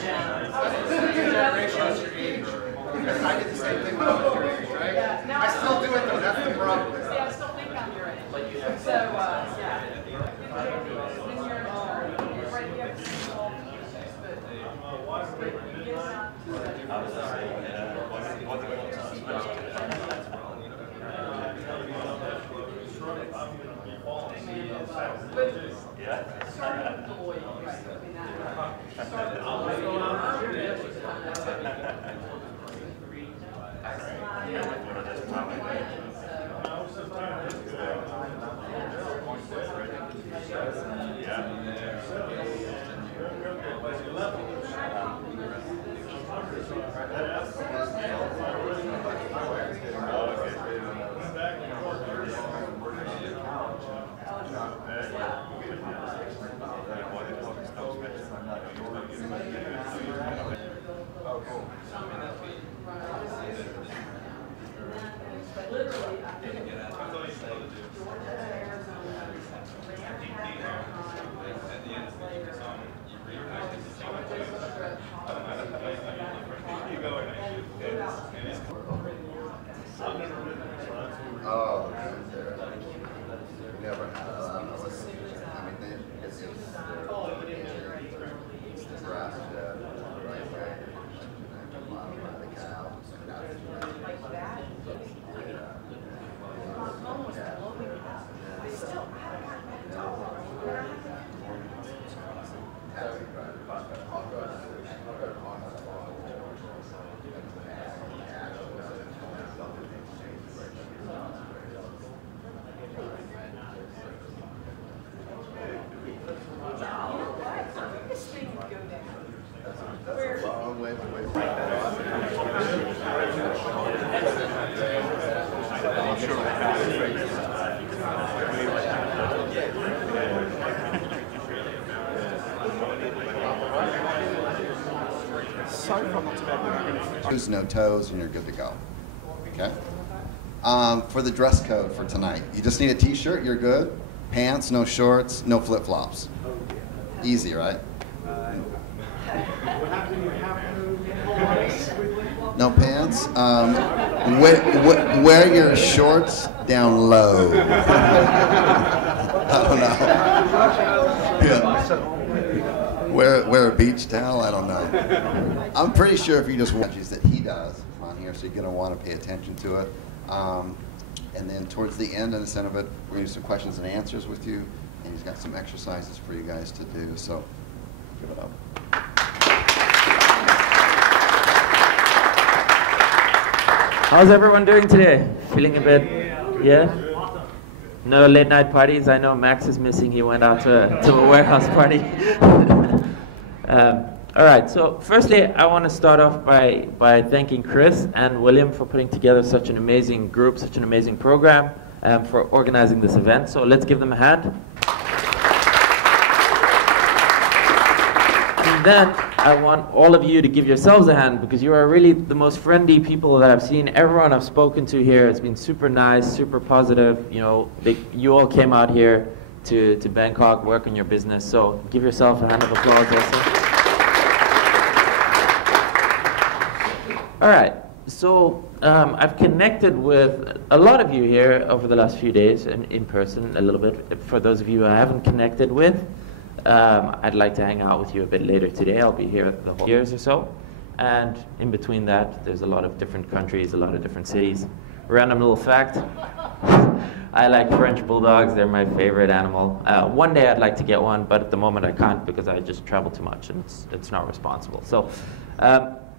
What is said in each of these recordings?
generations your age. Because I did the same thing when I was your age, right? I still do it though, that's the problem. See, I still think I'm your age. So, yeah. When you're right, you have to see all the issues, but you get not too much. No toes, and you're good to go. Okay. For the dress code for tonight, you just need a t-shirt. You're good. Pants, no shorts, no flip-flops. Easy, right? No pants. Wear your shorts down low. I don't know. Yeah. Wear a beach towel? I don't know. I'm pretty sure if you just watch that he does on here, so you're going to want to pay attention to it. And then towards the end and the center of it, we're going to do some questions and answers with you, and he's got some exercises for you guys to do. So give it up. How's everyone doing today? Feeling a bit, yeah? No late night parties. I know Max is missing. He went out to a warehouse party. All right, so firstly, I want to start off by thanking Chris and William for putting together such an amazing group, such an amazing program, for organizing this event. So let's give them a hand. And then I want all of you to give yourselves a hand, because you are really the most friendly people that I've seen. Everyone I've spoken to here has been super nice, super positive. You know, you all came out here to Bangkok, work on your business. So give yourself a hand of applause also. All right, so I've connected with a lot of you here over the last few days, and in person a little bit. For those of you I haven't connected with, I'd like to hang out with you a bit later today. I'll be here the whole years or so. And in between that, there's a lot of different countries, a lot of different cities. Random little fact, I like French bulldogs. They're my favorite animal. One day I'd like to get one, but at the moment I can't because I just travel too much and it's not responsible. So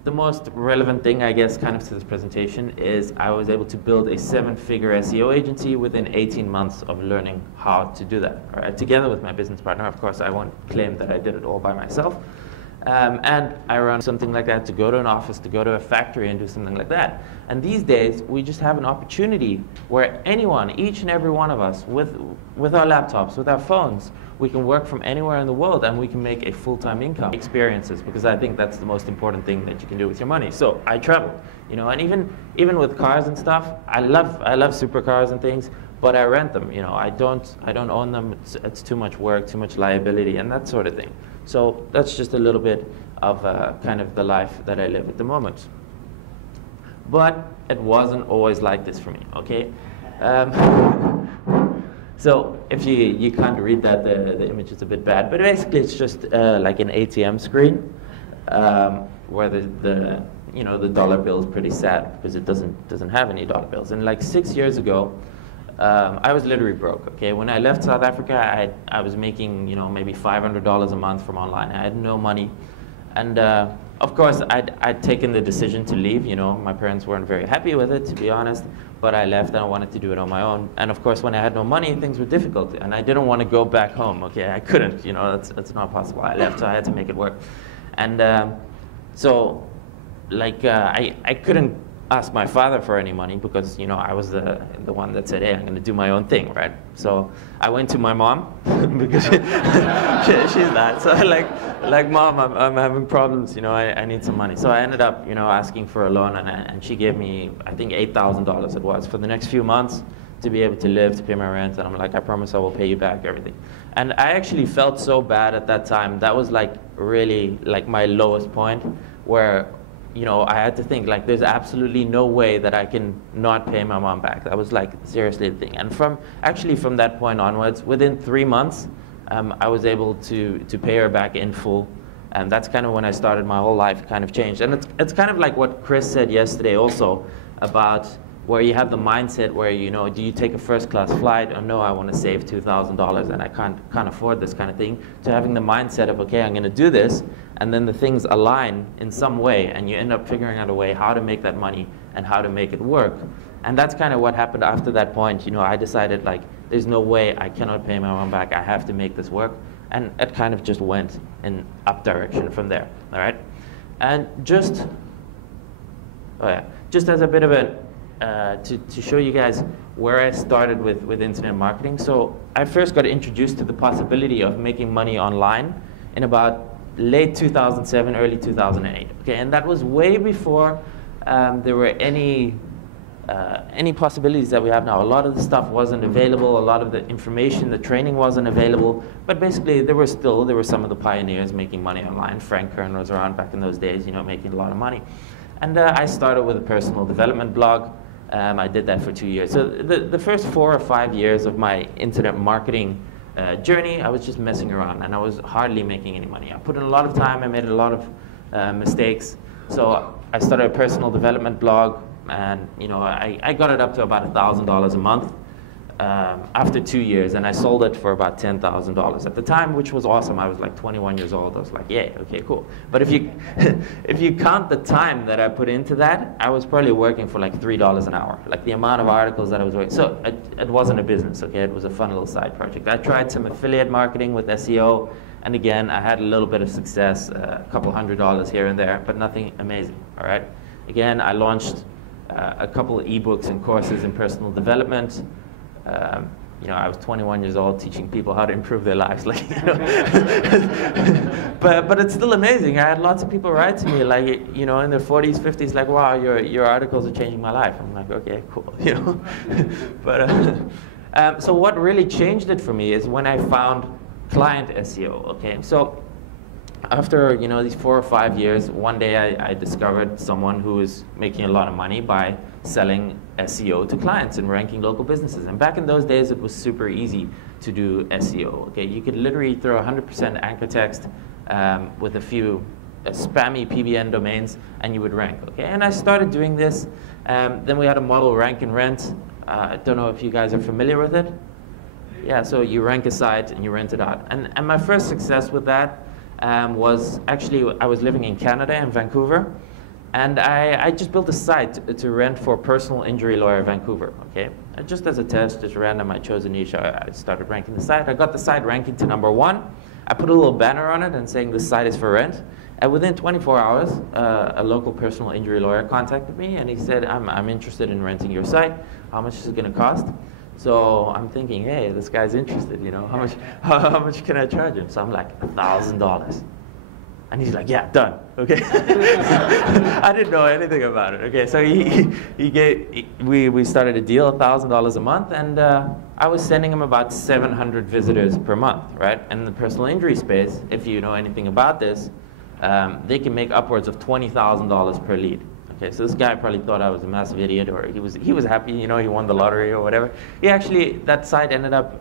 the most relevant thing, I guess, kind of to this presentation is I was able to build a 7-figure SEO agency within 18 months of learning how to do that. All right, together with my business partner. Of course, I won't claim that I did it all by myself. And I run something like that, to go to an office, to go to a factory and do something like that. And these days, we just have an opportunity where anyone, each and every one of us, with our laptops, with our phones, we can work from anywhere in the world and we can make a full-time income. Experiences, because I think that's the most important thing that you can do with your money. So I travel, you know, and even with cars and stuff, I love supercars and things, but I rent them, you know. I don't own them. It's too much work, too much liability, and that sort of thing. So that's just a little bit of kind of the life that I live at the moment. But it wasn't always like this for me, okay? So if you can't read that, the image is a bit bad, but basically it's just like an ATM screen where the dollar bill is pretty sad because it doesn't have any dollar bills. And like 6 years ago, I was literally broke. Okay, when I left South Africa, I was making maybe $500 a month from online. I had no money, and of course I'd taken the decision to leave. My parents weren't very happy with it, to be honest. But I left and I wanted to do it on my own. And of course, when I had no money, things were difficult, and I didn't want to go back home. Okay, I couldn't. That's not possible. I left, so I had to make it work. And so, like, I couldn't ask my father for any money because I was the one that said, hey, I'm going to do my own thing, right? So I went to my mom because she's that. So like Mom, I'm having problems. I need some money. So I ended up asking for a loan, and she gave me, I think, $8,000 it was for the next few months to be able to live, to pay my rent. And I'm like, I promise I will pay you back everything. And I actually felt so bad at that time. That was like really like my lowest point where I had to think, like, there's absolutely no way that I can not pay my mom back. That was, like, seriously the thing. And from that point onwards, within 3 months, I was able to pay her back in full. And that's kind of when I started my whole life kind of changed. And it's kind of like what Chris said yesterday also about where you have the mindset where, do you take a first-class flight? Or no, I want to save $2,000 and I can't afford this kind of thing. To having the mindset of, okay, I'm going to do this, and then the things align in some way, and you end up figuring out a way how to make that money and how to make it work. And that's kind of what happened after that point. I decided, like, there's no way I cannot pay my mom back. I have to make this work. And it kind of just went in up direction from there, all right? And just as a bit of a, to show you guys where I started with internet marketing. So I first got introduced to the possibility of making money online in about late 2007, early 2008. Okay, and that was way before there were any possibilities that we have now. A lot of the stuff wasn't available. A lot of the information, the training wasn't available. But basically, there were some of the pioneers making money online. Frank Kern was around back in those days, making a lot of money. And I started with a personal development blog. I did that for 2 years. So the first 4 or 5 years of my internet marketing journey, I was just messing around, and I was hardly making any money. I put in a lot of time. I made a lot of mistakes. So I started a personal development blog, and I got it up to about $1,000 a month after 2 years, and I sold it for about $10,000 at the time, which was awesome. I was like 21 years old. I was like, yeah, okay, cool. But if you count the time that I put into that, I was probably working for like $3 an hour, like the amount of articles that I was working. So it wasn't a business, okay? It was a fun little side project. I tried some affiliate marketing with SEO, and again, I had a little bit of success, a couple $100 here and there, but nothing amazing, all right? Again, I launched a couple of ebooks and courses in personal development. I was 21 years old teaching people how to improve their lives, like, but it's still amazing. I had lots of people write to me, like, in their 40s, 50s, like, wow, your articles are changing my life. I'm like, okay, cool, But so what really changed it for me is when I found client SEO. Okay, so after these 4 or 5 years, one day I discovered someone who was making a lot of money by selling SEO to clients and ranking local businesses. And back in those days, it was super easy to do SEO. Okay, you could literally throw 100% anchor text with a few spammy PBN domains, and you would rank. Okay, and I started doing this. Then we had a model, rank and rent. I don't know if you guys are familiar with it. Yeah, so you rank a site and you rent it out. And my first success with that was actually, I was living in Canada, in Vancouver, and I just built a site to rent for personal injury lawyer Vancouver, okay? And just as a test, just random, I chose a niche, I started ranking the site. I got the site ranking to #1. I put a little banner on it and saying this site is for rent. And within 24 hours, a local personal injury lawyer contacted me, and he said, I'm interested in renting your site. How much is it gonna cost? So I'm thinking, hey, this guy's interested, how much can I charge him? So I'm like, $1,000. And he's like, yeah, done, okay? I didn't know anything about it, okay? So we started a deal, $1,000 a month, and I was sending him about 700 visitors per month, right? And in the personal injury space, if you know anything about this, they can make upwards of $20,000 per lead. Okay, so this guy probably thought I was a massive idiot, or he was happy, you know, he won the lottery or whatever. He actually, that site ended up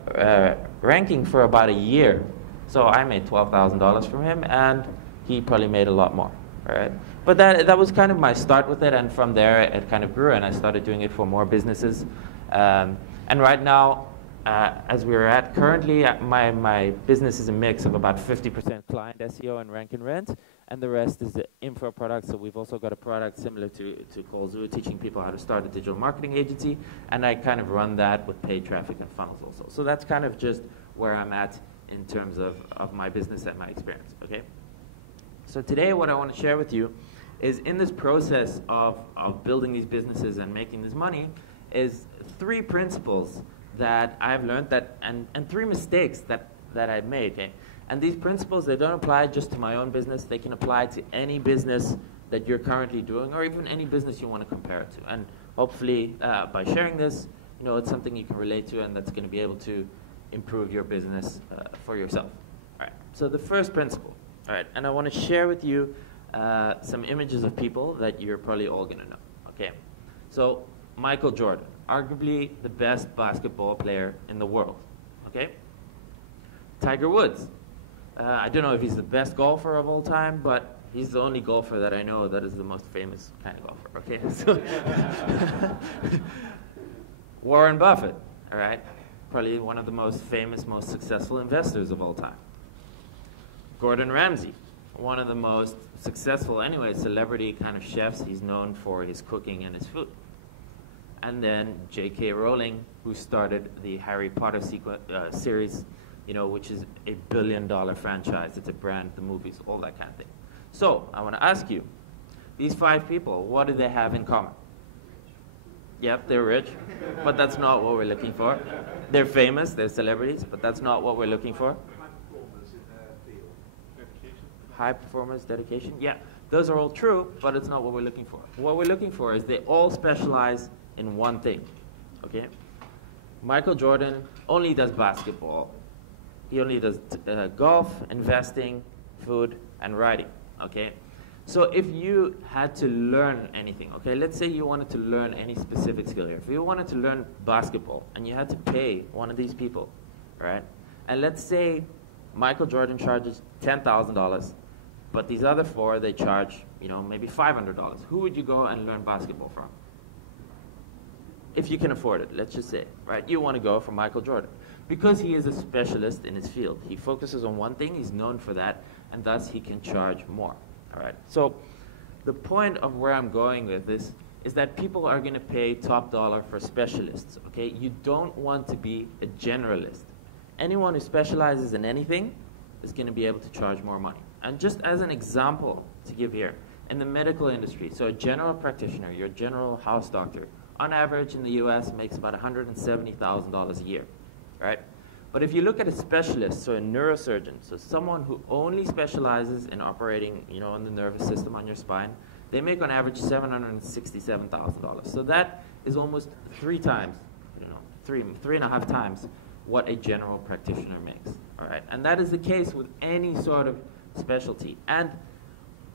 ranking for about a year. So I made $12,000 from him, and he probably made a lot more. All right, but that was kind of my start with it, and from there it kind of grew, and I started doing it for more businesses. And right now, as we're at currently, my business is a mix of about 50% client SEO and rank and rent, and the rest is the info product. So we've also got a product similar to Callzoo, teaching people how to start a digital marketing agency, and I kind of run that with paid traffic and funnels also. So that's kind of just where I'm at in terms of my business and my experience, okay? So today what I want to share with you is, in this process of building these businesses and making this money, is 3 principles that I've learned, and 3 mistakes that I've made. Okay? And these principles, they don't apply just to my own business. They can apply to any business that you're currently doing, or even any business you want to compare it to. And hopefully, by sharing this, you know, it's something you can relate to, and that's going to be able to improve your business for yourself. All right. So the first principle. All right, and I want to share with you some images of people that you're probably all going to know. Okay, so Michael Jordan, arguably the best basketball player in the world. Okay, Tiger Woods. I don't know if he's the best golfer of all time, but he's the only golfer that I know that is the most famous kind of golfer. Okay, so Warren Buffett. All right, probably one of the most famous, most successful investors of all time. Gordon Ramsay, one of the most successful, anyway, celebrity kind of chefs. He's known for his cooking and his food. And then J.K. Rowling, who started the Harry Potter series, you know, which is a billion-dollar franchise. It's a brand, the movies, all that kind of thing. So I want to ask you, these 5 people, what do they have in common? Yep, they're rich, but that's not what we're looking for. They're famous, they're celebrities, but that's not what we're looking for. High performance, dedication, yeah, those are all true, but it's not what we're looking for. What we're looking for is they all specialize in one thing, okay? Michael Jordan only does basketball. He only does golf, investing, food, and writing, okay? So if you had to learn anything, okay, let's say you wanted to learn any specific skill here. If you wanted to learn basketball and you had to pay one of these people, right? And let's say Michael Jordan charges $10,000, but these other 4, they charge, you know, maybe $500. Who would you go and learn basketball from? If you can afford it, let's just say, right? You want to go from Michael Jordan because he is a specialist in his field. He focuses on one thing, he's known for that, and thus he can charge more, all right? So the point of where I'm going with this is that people are going to pay top dollar for specialists, okay? You don't want to be a generalist. Anyone who specializes in anything is going to be able to charge more money. And just as an example to give here, in the medical industry, so a general practitioner, your general house doctor, on average in the US makes about $170,000 a year, right? But if you look at a specialist, so a neurosurgeon, so someone who only specializes in operating, you know, on the nervous system on your spine, they make on average $767,000. So that is almost 3 times, you know, 3.5 times what a general practitioner makes, all right? And that is the case with any sort of specialty. And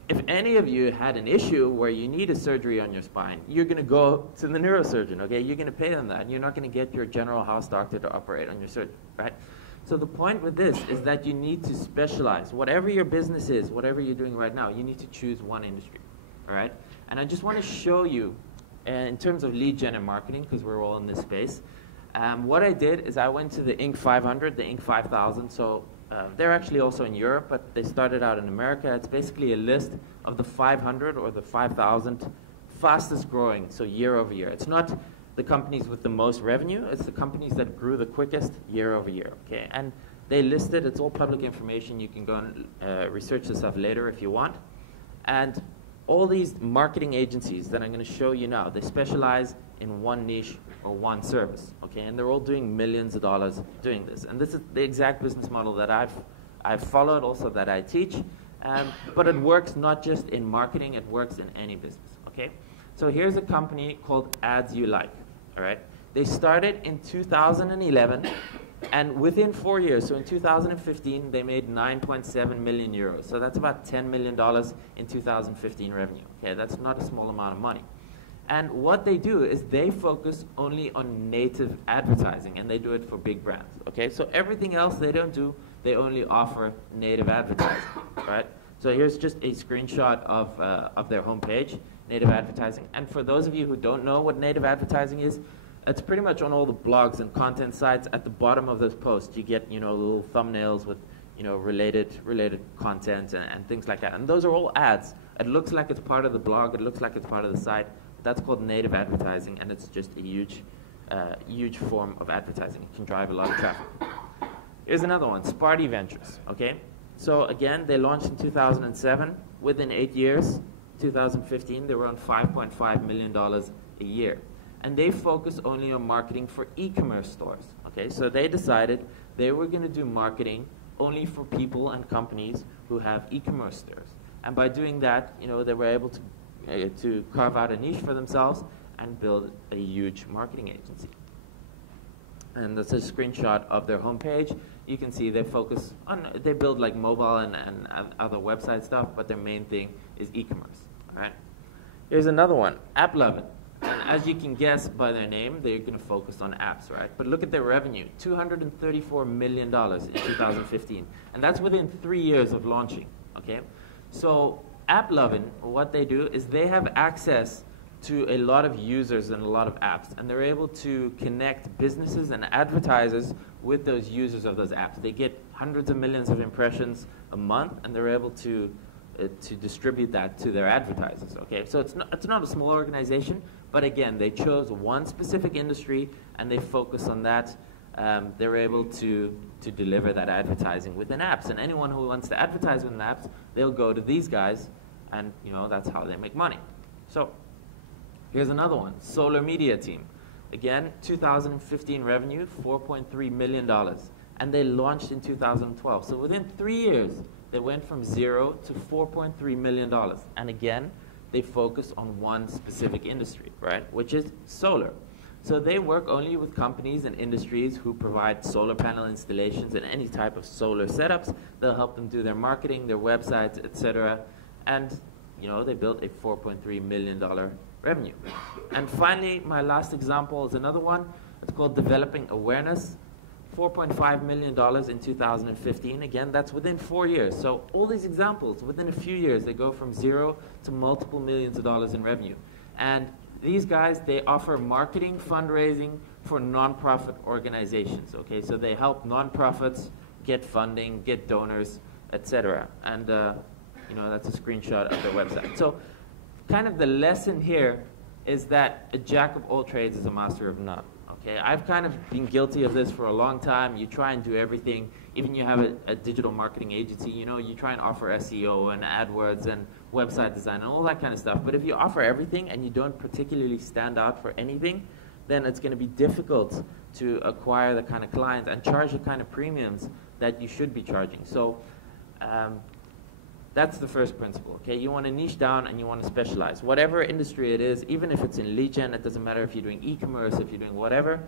if any of you had an issue where you need a surgery on your spine, you're going to go to the neurosurgeon, okay? You're going to pay them that. And you're not going to get your general house doctor to operate on your surgery, right? So the point with this is that you need to specialize. Whatever your business is, whatever you're doing right now, you need to choose one industry, all right? And I just want to show you, in terms of lead gen and marketing, because we're all in this space, what I did is I went to the Inc. 500, the Inc. 5000. So they're actually also in Europe, but they started out in America. It's basically a list of the 500 or the 5,000 fastest growing, so year over year. It's not the companies with the most revenue, it's the companies that grew the quickest year over year, okay? And they listed, it's all public information. You can go and research this stuff later if you want. And all these marketing agencies that I'm going to show you now, they specialize in one niche or one service, okay? And they're all doing millions of dollars doing this. And this is the exact business model that I've followed, also that I teach. But it works not just in marketing, it works in any business, okay? So here's a company called Ads You Like, all right? They started in 2011 And within 4 years, so in 2015, they made 9.7 million euros. So that's about $10 million in 2015 revenue. Okay, that's not a small amount of money. And what they do is they focus only on native advertising, and they do it for big brands. Okay, so everything else they don't do, they only offer native advertising, right? So here's just a screenshot of their homepage, native advertising. And for those of you who don't know what native advertising is, it's pretty much on all the blogs and content sites. At the bottom of those posts, you get little thumbnails with related content and things like that. And those are all ads. It looks like it's part of the blog. It looks like it's part of the site. That's called native advertising, and it's just a huge form of advertising. It can drive a lot of traffic. Here's another one, Sparty Ventures. Okay, so again, they launched in 2007. Within 8 years, 2015, they were on $5.5 million a year. And they focus only on marketing for e-commerce stores. Okay, so they decided they were going to do marketing only for people and companies who have e-commerce stores. And by doing that, they were able to carve out a niche for themselves and build a huge marketing agency. And that's a screenshot of their homepage. You can see they focus on, they build like mobile and other website stuff, but their main thing is e-commerce. All right. Here's another one, AppLovin. And as you can guess by their name, they're going to focus on apps, right? But look at their revenue, $234 million in 2015. And that's within 3 years of launching, okay? So AppLovin, what they do is they have access to a lot of users and a lot of apps, and they're able to connect businesses and advertisers with those users of those apps. They get hundreds of millions of impressions a month, and they're able to distribute that to their advertisers. Okay, so it's not a small organization, but again, they chose one specific industry and they focus on that. They're able to deliver that advertising within apps, and anyone who wants to advertise within apps, they'll go to these guys, and that's how they make money. So here's another one, Solar Media Team. Again, 2015 revenue, $4.3 million, and they launched in 2012. So within 3 years, they went from 0 to $4.3 million. And again, they focus on one specific industry, right, which is solar. So they work only with companies and industries who provide solar panel installations and any type of solar setups. They'll help them do their marketing, their websites, etc. And they built a $4.3 million revenue. And finally, my last example is another one. It's called Developing Awareness. $4.5 million in 2015. Again, that's within 4 years. So all these examples, within a few years, they go from 0 to multiple millions of dollars in revenue. And these guys, they offer marketing, fundraising for nonprofit organizations. Okay, so they help nonprofits get funding, get donors, etc. And that's a screenshot of their website. So kind of the lesson here is that a jack of all trades is a master of none. Okay, I've kind of been guilty of this for a long time. You try and do everything. Even you have a digital marketing agency, you try and offer SEO and AdWords and website design and all that kind of stuff. But if you offer everything and you don't particularly stand out for anything, then it's going to be difficult to acquire the kind of clients and charge the kind of premiums that you should be charging. So that's the first principle, okay? You want to niche down and you want to specialize. Whatever industry it is, even if it's in lead gen, it doesn't matter if you're doing e-commerce, if you're doing whatever,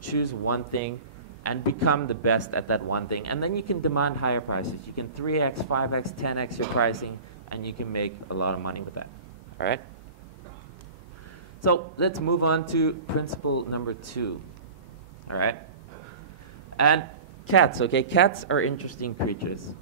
choose one thing and become the best at that one thing. And then you can demand higher prices. You can 3x, 5x, 10x your pricing, and you can make a lot of money with that, all right? So let's move on to principle number 2, all right? And cats, okay? Cats are interesting creatures.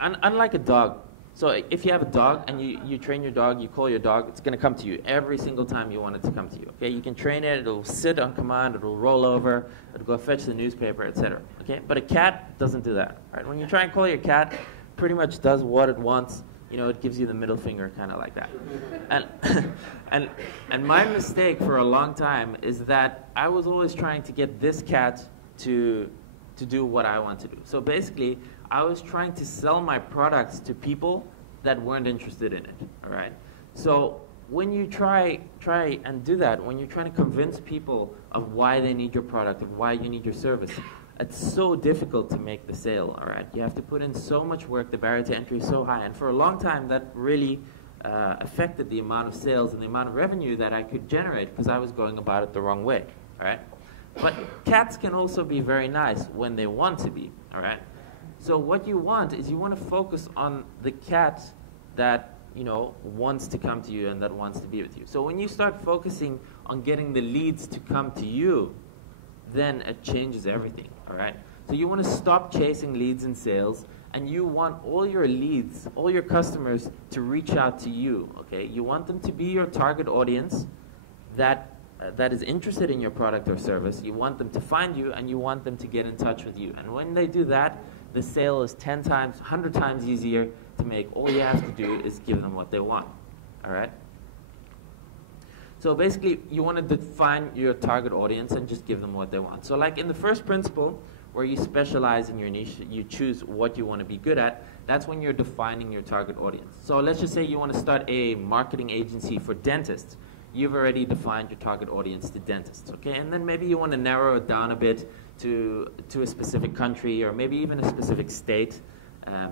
Unlike a dog, so if you have a dog and you train your dog, you call your dog, it's going to come to you every single time you want it to come to you. Okay, you can train it, it'll sit on command, it'll roll over, it'll go fetch the newspaper, etc. Okay, but a cat doesn't do that. Right? When you try and call your cat, it pretty much does what it wants. It gives you the middle finger, kind of like that. And my mistake for a long time is that I was always trying to get this cat to do what I want to do. So basically, I was trying to sell my products to people that weren't interested in it, all right? So when you try and do that, when you're trying to convince people of why they need your product, of why you need your service, it's so difficult to make the sale, all right? You have to put in so much work, the barrier to entry is so high, and for a long time that really affected the amount of sales and the amount of revenue that I could generate because I was going about it the wrong way, all right? But cats can also be very nice when they want to be, all right? So what you want is you want to focus on the cat that, you know, wants to come to you and that wants to be with you. So when you start focusing on getting the leads to come to you, then it changes everything, all right? So you want to stop chasing leads and sales, and you want all your leads, all your customers to reach out to you, okay? You want them to be your target audience that is interested in your product or service. You want them to find you, and you want them to get in touch with you. And when they do that, the sale is 10 times, 100 times easier to make. All you have to do is give them what they want, all right? So basically, you want to define your target audience and just give them what they want. So like in the first principle, where you specialize in your niche, you choose what you want to be good at, that's when you're defining your target audience. So let's just say you want to start a marketing agency for dentists. You've already defined your target audience to dentists, okay? And then maybe you want to narrow it down a bit to a specific country, or maybe even a specific state,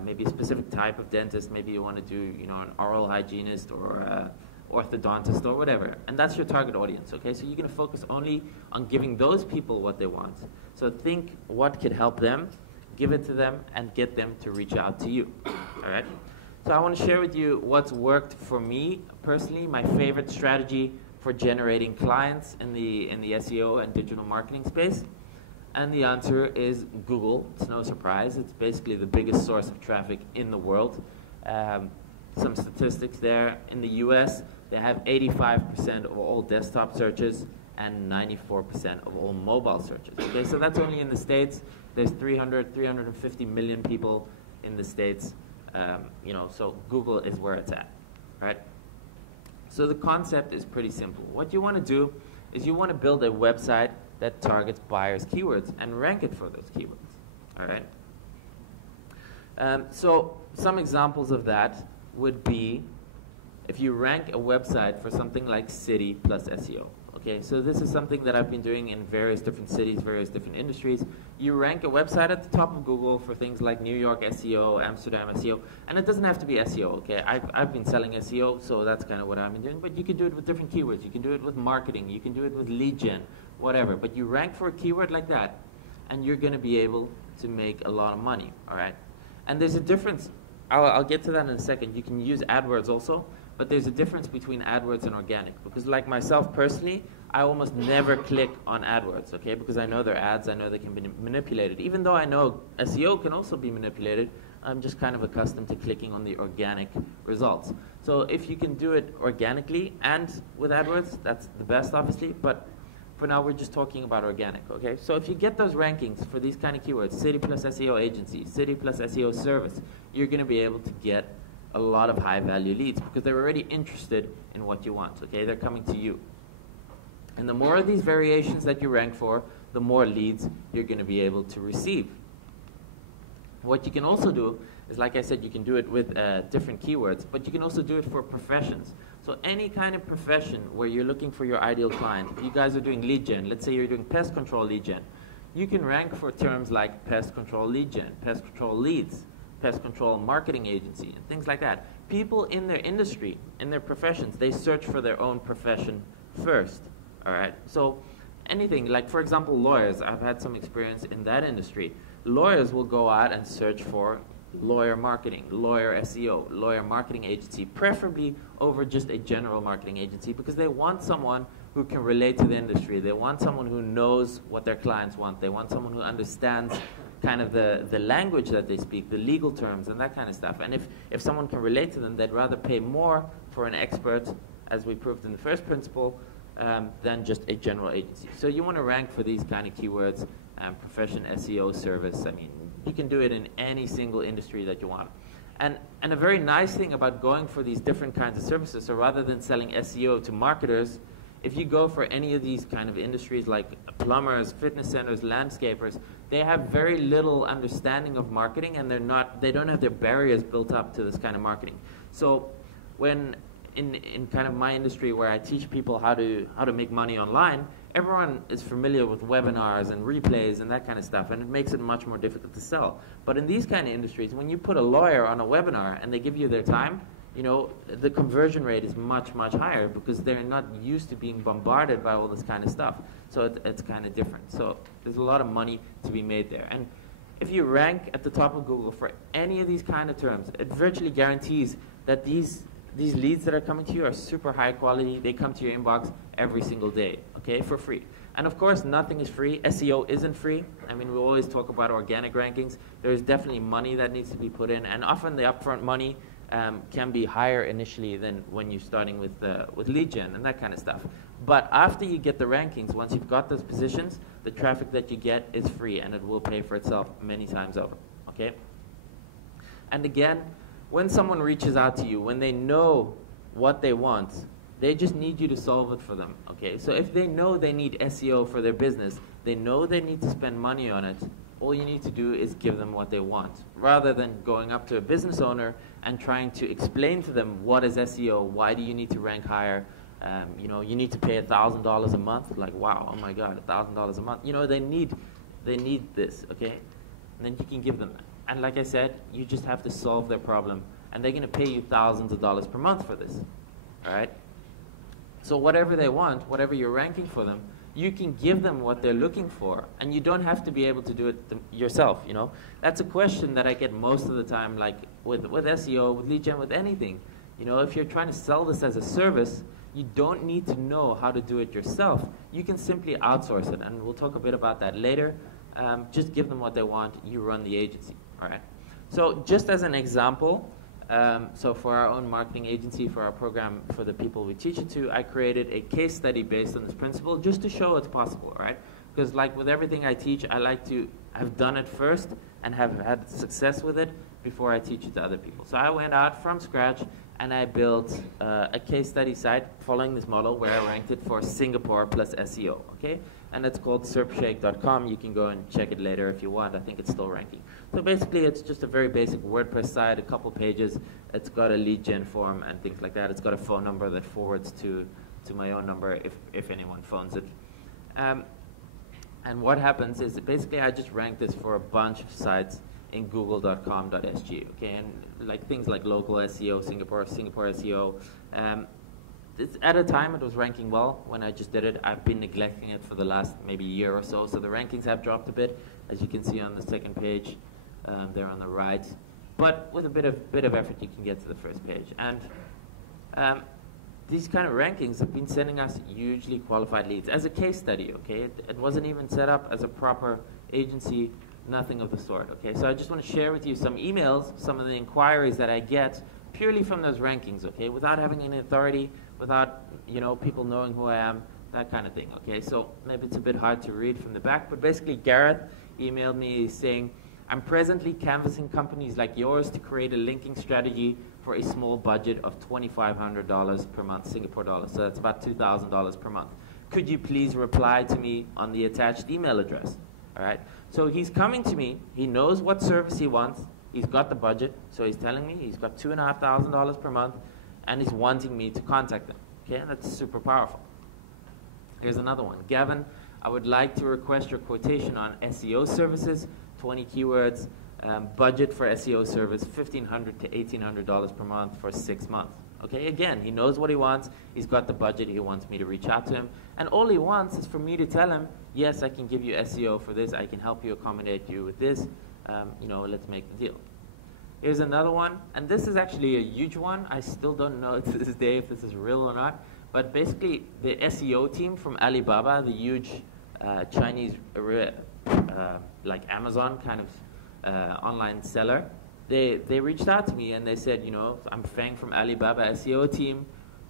maybe a specific type of dentist. Maybe you want to do, you know, an oral hygienist or orthodontist or whatever. And that's your target audience, okay? So you're going to focus only on giving those people what they want. So think what could help them, give it to them, and get them to reach out to you, all right? So I want to share with you what's worked for me personally, my favorite strategy for generating clients in the SEO and digital marketing space. And the answer is Google. It's no surprise. It's basically the biggest source of traffic in the world. Some statistics there. In the US, they have 85% of all desktop searches and 94% of all mobile searches. Okay, so that's only in the States. There's 350 million people in the States. You know, so Google is where it's at, right? So the concept is pretty simple. What you want to do is you want to build a website that targets buyers' keywords and rank it for those keywords, all right? So some examples of that would be if you rank a website for something like city plus SEO. Okay, so this is something that I've been doing in various different cities, various different industries. You rank a website at the top of Google for things like New York SEO, Amsterdam SEO, and it doesn't have to be SEO, okay? I've been selling SEO, so that's kind of what I've been doing, but you can do it with different keywords. You can do it with marketing, you can do it with lead gen, whatever, but you rank for a keyword like that, and you're gonna be able to make a lot of money, all right? And there's a difference. I'll get to that in a second. You can use AdWords also, but there's a difference between AdWords and organic. Because like myself personally, I almost never click on AdWords, okay? Because I know they're ads, I know they can be manipulated. Even though I know SEO can also be manipulated, I'm just kind of accustomed to clicking on the organic results. So if you can do it organically and with AdWords, that's the best obviously, but for now we're just talking about organic, okay? So if you get those rankings for these kind of keywords, city plus SEO agency, city plus SEO service, you're gonna be able to get a lot of high value leads because they're already interested in what you want, okay? They're coming to you. And the more of these variations that you rank for, the more leads you're gonna be able to receive. What you can also do is, like I said, you can do it with different keywords, but you can also do it for professions. So any kind of profession where you're looking for your ideal client, if you guys are doing lead gen, let's say you're doing pest control lead gen, you can rank for terms like pest control lead gen, pest control leads, pest control marketing agency, and things like that. People in their industry, in their professions, they search for their own profession first, all right? So anything, like for example, lawyers, I've had some experience in that industry. Lawyers will go out and search for lawyer marketing, lawyer SEO, lawyer marketing agency, preferably over just a general marketing agency because they want someone who can relate to the industry. They want someone who knows what their clients want. They want someone who understands kind of the language that they speak, the legal terms and that kind of stuff. And if someone can relate to them, they'd rather pay more for an expert, as we proved in the first principle, than just a general agency. So you want to rank for these kind of keywords, profession, SEO, service. I mean, you can do it in any single industry that you want. And a very nice thing about going for these different kinds of services, so rather than selling SEO to marketers, if you go for any of these kind of industries like plumbers, fitness centers, landscapers, they have very little understanding of marketing and they don't have their barriers built up to this kind of marketing. So when in kind of my industry where I teach people how to make money online, everyone is familiar with webinars and replays and that kind of stuff, and it makes it much more difficult to sell. But in these kind of industries, when you put a lawyer on a webinar and they give you their time, you know, the conversion rate is much, much higher because they're not used to being bombarded by all this kind of stuff. So it's kind of different. So there's a lot of money to be made there. And if you rank at the top of Google for any of these kind of terms, it virtually guarantees that these leads that are coming to you are super high quality. They come to your inbox every single day, okay, for free. And of course, nothing is free. SEO isn't free. I mean, we always talk about organic rankings. There's definitely money that needs to be put in, and often the upfront money can be higher initially than when you're starting with lead gen and that kind of stuff. But after you get the rankings, once you've got those positions, the traffic that you get is free, and it will pay for itself many times over, okay? And again, when someone reaches out to you, when they know what they want, they just need you to solve it for them, okay? So if they know they need SEO for their business, they know they need to spend money on it, all you need to do is give them what they want, rather than going up to a business owner and trying to explain to them what is SEO, why do you need to rank higher, you know, you need to pay $1,000 a month, like wow, oh my God, $1,000 a month. You know, they need this, okay? And then you can give them that. And like I said, you just have to solve their problem, and they're gonna pay you thousands of dollars per month for this, all right? So whatever they want, whatever you're ranking for them, you can give them what they're looking for, and you don't have to be able to do it yourself, you know? That's a question that I get most of the time, like with SEO, with lead gen, with anything. You know, if you're trying to sell this as a service, you don't need to know how to do it yourself. You can simply outsource it, and we'll talk a bit about that later. Just give them what they want, you run the agency, all right? So just as an example, so for our own marketing agency, for our program, for the people we teach it to, I created a case study based on this principle just to show it's possible, right? Because like with everything I teach, I like to have done it first and have had success with it before I teach it to other people. So I went out from scratch and I built a case study site following this model where I ranked it for Singapore plus SEO, okay? And it's called serpshake.com. You can go and check it later if you want. I think it's still ranking. So basically, it's just a very basic WordPress site, a couple pages. It's got a lead gen form and things like that. It's got a phone number that forwards to my own number if anyone phones it. And what happens is that basically I just ranked this for a bunch of sites in google.com.sg, okay, and like things like local SEO, Singapore SEO. At a time it was ranking well when I just did it. I've been neglecting it for the last maybe year or so, so the rankings have dropped a bit, as you can see on the second page there on the right. But with a bit of effort, you can get to the first page. And these kind of rankings have been sending us hugely qualified leads as a case study, okay? It wasn't even set up as a proper agency, nothing of the sort, okay? So I just want to share with you some emails, some of the inquiries that I get purely from those rankings, okay? Without having any authority, without, you know, people knowing who I am, that kind of thing, okay? So maybe it's a bit hard to read from the back, but basically Gareth emailed me saying, I'm presently canvassing companies like yours to create a linking strategy for a small budget of $2,500 per month, Singapore dollars. So that's about $2,000 per month. Could you please reply to me on the attached email address? All right. So he's coming to me. He knows what service he wants. He's got the budget. So he's telling me he's got $2,500 per month, and he's wanting me to contact him. Okay, that's super powerful. Here's another one. Gavin, I would like to request your quotation on SEO services, 20 keywords, budget for SEO service, $1,500 to $1,800 per month for 6 months. Okay, again, he knows what he wants. He's got the budget. He wants me to reach out to him. And all he wants is for me to tell him, yes, I can give you SEO for this. I can help you accommodate you with this. You know, let's make the deal. Here's another one. And this is actually a huge one. I still don't know to this day if this is real or not. But basically, the SEO team from Alibaba, the huge Chinese, like Amazon kind of online seller, they reached out to me and they said, you know, I'm Fang from Alibaba SEO team.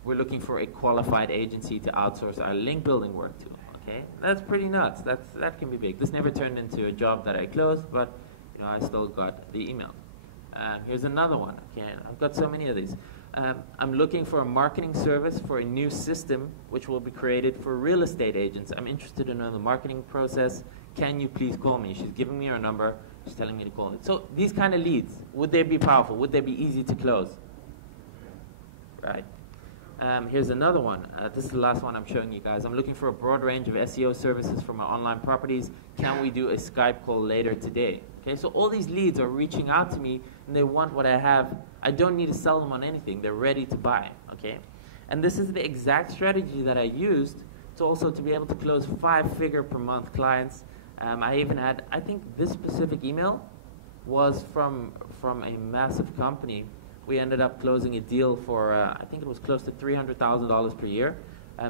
We're looking for a qualified agency to outsource our link building work to. Okay, that's pretty nuts. That can be big. This never turned into a job that I closed, but you know, I still got the email. Here's another one. Okay, I've got so many of these. I'm looking for a marketing service for a new system which will be created for real estate agents. I'm interested in the marketing process. Can you please call me? She's giving me her number. She's telling me to call it. So these kind of leads, would they be powerful? Would they be easy to close? Right. Here's another one. This is the last one I'm showing you guys. I'm looking for a broad range of SEO services for my online properties. Can we do a Skype call later today? Okay, so all these leads are reaching out to me and they want what I have. I don't need to sell them on anything. They're ready to buy, okay? And this is the exact strategy that I used to also to be able to close 5-figure per month clients. I even had, I think this specific email was from a massive company. We ended up closing a deal for, I think it was close to $300,000 per year.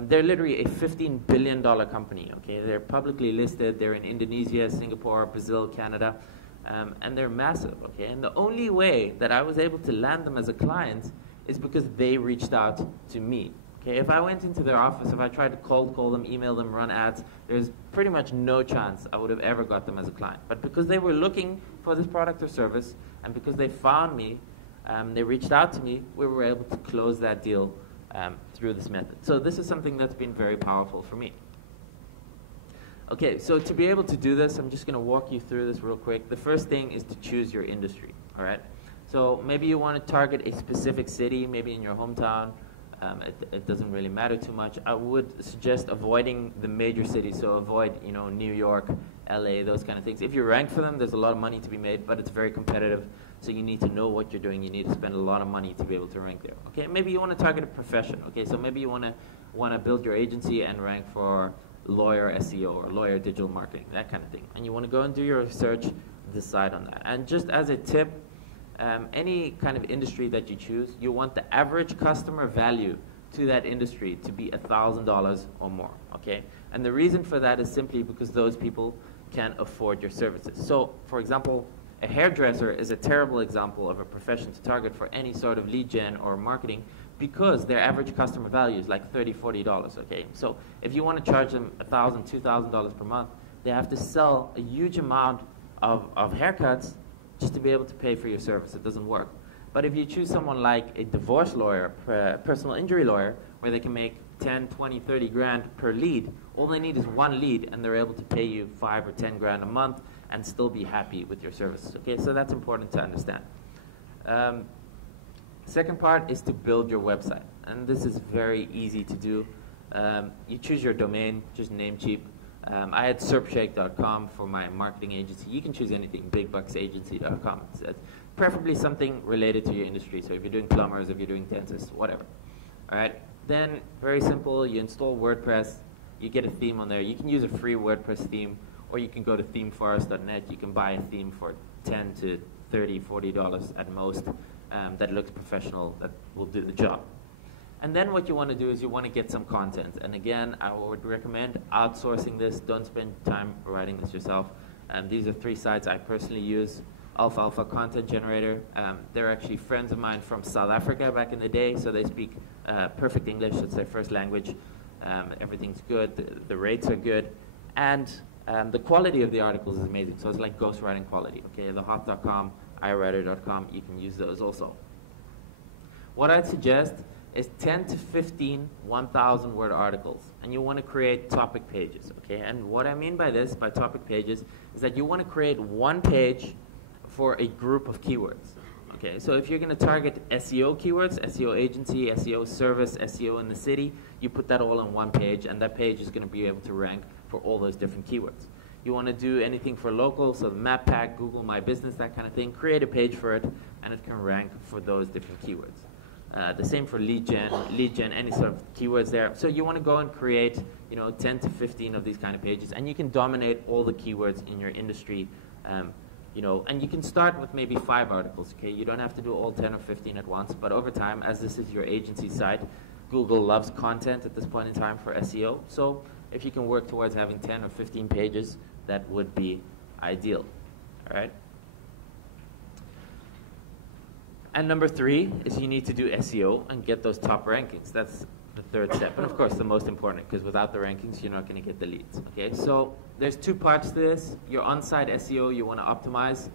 They're literally a $15 billion company, okay? They're publicly listed. They're in Indonesia, Singapore, Brazil, Canada, and they're massive, okay? And the only way that I was able to land them as a client is because they reached out to me, okay? If I went into their office, if I tried to cold call them, email them, run ads, there's pretty much no chance I would have ever got them as a client. But because they were looking for this product or service, and because they found me, they reached out to me, we were able to close that deal through this method. So this is something that's been very powerful for me. Okay, so to be able to do this, I'm just going to walk you through this real quick. The first thing is to choose your industry, all right? So maybe you want to target a specific city, maybe in your hometown. It doesn't really matter too much. I would suggest avoiding the major cities, so avoid, you know, New York, LA, those kind of things. If you rank for them, there's a lot of money to be made, but it's very competitive, so you need to know what you're doing. You need to spend a lot of money to be able to rank there. Okay, maybe you want to target a profession. Okay, so maybe you want to build your agency and rank for lawyer SEO or lawyer digital marketing, that kind of thing. And you want to go and do your research, decide on that. And just as a tip, any kind of industry that you choose, you want the average customer value to that industry to be $1,000 or more, okay? And the reason for that is simply because those people can afford your services. So, for example, a hairdresser is a terrible example of a profession to target for any sort of lead gen or marketing because their average customer value is like $30, $40, okay? So if you want to charge them $1,000, $2,000 per month, they have to sell a huge amount of haircuts just to be able to pay for your service. It doesn't work. But if you choose someone like a divorce lawyer, personal injury lawyer, where they can make 10, 20, 30 grand per lead, all they need is one lead and they're able to pay you 5 or 10 grand a month and still be happy with your services. Okay, so that's important to understand. Second part is to build your website. And this is very easy to do. You choose your domain, just Namecheap. I had SERPshake.com for my marketing agency. You can choose anything, bigbucksagency.com. It's preferably something related to your industry. So if you're doing plumbers, if you're doing dentists, whatever. All right. Then, very simple, you install WordPress. You get a theme on there. You can use a free WordPress theme, or you can go to themeforest.net. You can buy a theme for $10 to $30, $40 at most that looks professional, that will do the job. And then what you want to do is you want to get some content. And again, I would recommend outsourcing this. Don't spend time writing this yourself. These are 3 sites I personally use. Alfalfa Content Generator. They're actually friends of mine from South Africa back in the day, so they speak perfect English. It's their first language. Everything's good. The rates are good. And the quality of the articles is amazing. So it's like ghostwriting quality. Okay, thehot.com, iWriter.com, you can use those also. What I'd suggest is 10 to 15 1,000-word articles, and you want to create topic pages, okay? And what I mean by this, by topic pages, is that you want to create one page for a group of keywords, okay? So if you're going to target SEO keywords, SEO agency, SEO service, SEO in the city, you put that all on one page, and that page is going to be able to rank for all those different keywords. You want to do anything for local, so the map pack, Google My Business, that kind of thing, create a page for it, and it can rank for those different keywords. The same for lead gen, any sort of keywords there. So you want to go and create, 10 to 15 of these kind of pages, and you can dominate all the keywords in your industry, and you can start with maybe 5 articles, okay? You don't have to do all 10 or 15 at once, but over time, as this is your agency site, Google loves content at this point in time for SEO. So if you can work towards having 10 or 15 pages, that would be ideal, all right? And number 3 is you need to do SEO and get those top rankings. That's the 3rd step. And of course, the most important, because without the rankings, you're not going to get the leads. Okay, so there's 2 parts to this. Your on-site SEO, you want to optimize.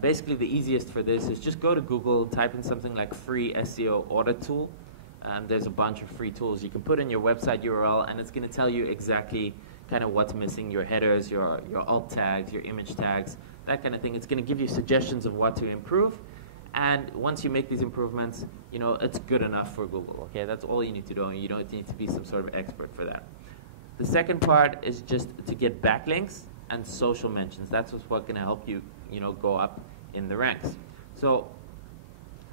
Basically, the easiest for this is just go to Google, type in something like free SEO audit tool. There's a bunch of free tools you can put in your website URL, and it's going to tell you exactly kind of what's missing, your headers, your alt tags, your image tags, that kind of thing. It's going to give you suggestions of what to improve. And once you make these improvements, it's good enough for Google, okay? That's all you need to do. You don't need to be some sort of expert for that. The second part is just to get backlinks and social mentions. That's what's going to help you, go up in the ranks. So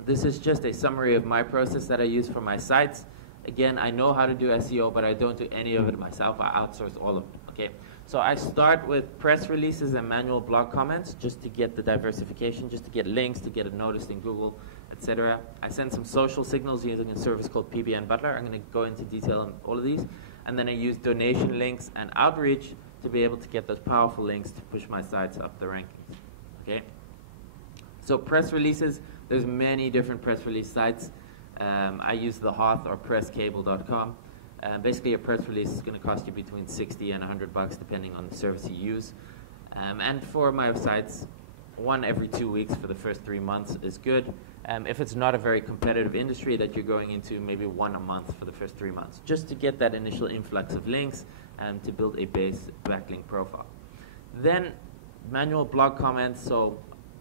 this is just a summary of my process that I use for my sites. Again, I know how to do SEO, but I don't do any of it myself. I outsource all of it, okay? So I start with press releases and manual blog comments just to get the diversification, just to get links, to get it noticed in Google, etc. I send some social signals using a service called PBN Butler. I'm going to go into detail on all of these. And then I use donation links and outreach to be able to get those powerful links to push my sites up the rankings, okay? So press releases, there's many different press release sites. I use the Hoth or presscable.com. Basically, a press release is going to cost you between 60 and 100 bucks depending on the service you use. And for my sites, one every 2 weeks for the first 3 months is good. If it's not a very competitive industry that you're going into, maybe one a month for the first 3 months, just to get that initial influx of links and to build a base backlink profile. Then manual blog comments, so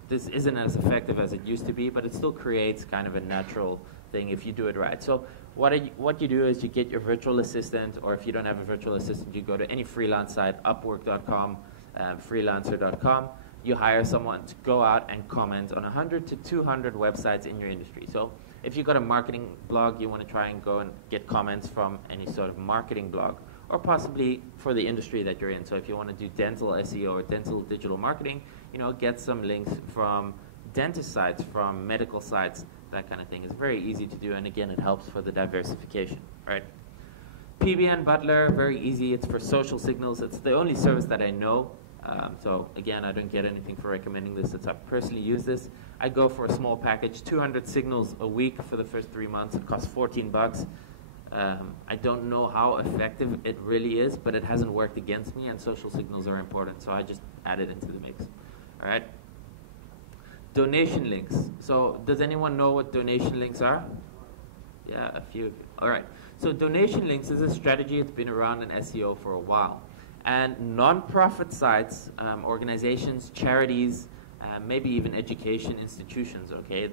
this isn't as effective as it used to be, but it still creates kind of a natural thing if you do it right. So what you do is you get your virtual assistant, or if you don't have a virtual assistant, you go to any freelance site, upwork.com, freelancer.com. You hire someone to go out and comment on 100 to 200 websites in your industry. So if you've got a marketing blog, you want to try and go and get comments from any sort of marketing blog, or possibly for the industry that you're in. So if you want to do dental SEO or dental digital marketing, you know, get some links from dentist sites, from medical sites, that kind of thing. It's very easy to do, and again, it helps for the diversification, right? PBN Butler, very easy. It's for social signals. It's the only service that I know. So again, I don't get anything for recommending this. It's I personally use this. I go for a small package, 200 signals a week for the first 3 months. It costs 14 bucks. I don't know how effective it really is, but it hasn't worked against me, and social signals are important, so I just add it into the mix. All right. Donation links. So does anyone know what donation links are? Yeah, a few of you. All right. So donation links is a strategy that's been around in SEO for a while. And non-profit sites, organizations, charities, maybe even education institutions, okay,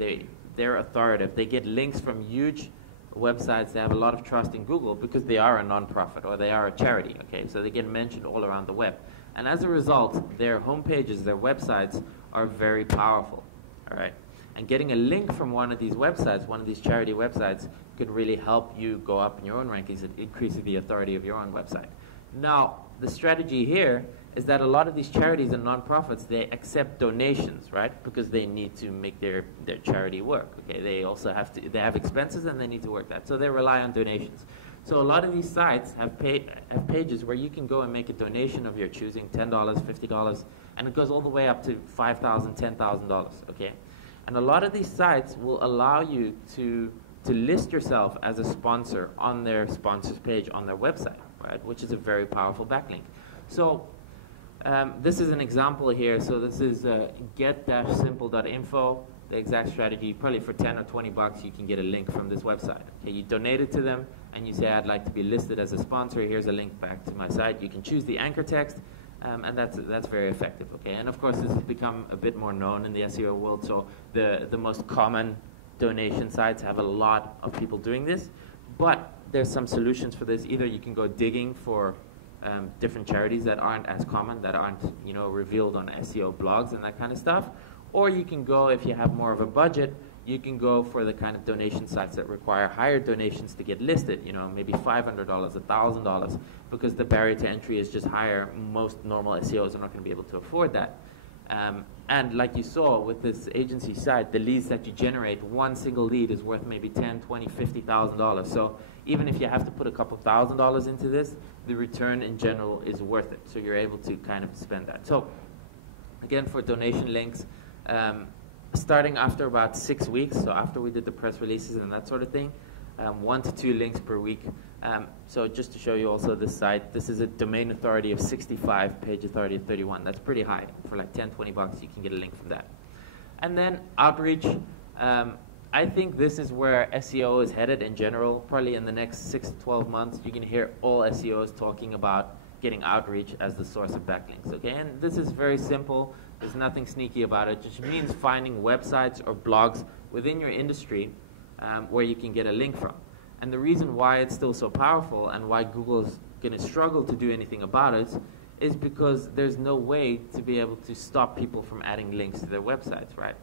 they're authoritative. They get links from huge websites. They have a lot of trust in Google because they are a non-profit or they are a charity, okay, so they get mentioned all around the web. And as a result, their homepages, their websites are very powerful, all right? And getting a link from one of these websites, one of these charity websites, could really help you go up in your own rankings. It increases the authority of your own website. Now, the strategy here is that a lot of these charities and nonprofits, they accept donations, right? Because they need to make their charity work, okay? They also they have expenses and they need to work that. So they rely on donations. So a lot of these sites have pages where you can go and make a donation of your choosing, $10, $50, and it goes all the way up to $5,000, $10,000, okay? And a lot of these sites will allow you to list yourself as a sponsor on their sponsors page on their website, right? Which is a very powerful backlink. So this is an example here. So this is get-simple.info, the exact strategy. Probably for 10 or 20 bucks, you can get a link from this website. Okay, you donate it to them, and you say, I'd like to be listed as a sponsor. Here's a link back to my site. You can choose the anchor text, and that's very effective. Okay, and of course, this has become a bit more known in the SEO world. So the most common donation sites have a lot of people doing this, but there's some solutions for this. Either you can go digging for different charities that aren't as common, that aren't, you know, revealed on SEO blogs and that kind of stuff, or you can go, if you have more of a budget, you can go for the kind of donation sites that require higher donations to get listed, you know, maybe $500, $1,000, because the barrier to entry is just higher. Most normal SEOs are not going to be able to afford that. And like you saw with this agency site, the leads that you generate, one single lead is worth maybe $10,000, $20,000, $50,000. So even if you have to put a couple $1,000s into this, the return in general is worth it. So you're able to kind of spend that. So again, for donation links, starting after about 6 weeks, so after we did the press releases and that sort of thing, 1 to 2 links per week. So just to show you also this site, this is a domain authority of 65, page authority of 31. That's pretty high. For like 10, 20 bucks, you can get a link from that. And then outreach. I think this is where SEO is headed in general. Probably in the next 6 to 12 months, you can hear all SEOs talking about getting outreach as the source of backlinks, okay? And this is very simple. There's nothing sneaky about it. It just means finding websites or blogs within your industry where you can get a link from. And the reason why it's still so powerful and why Google's going to struggle to do anything about it is because there's no way to be able to stop people from adding links to their websites, right?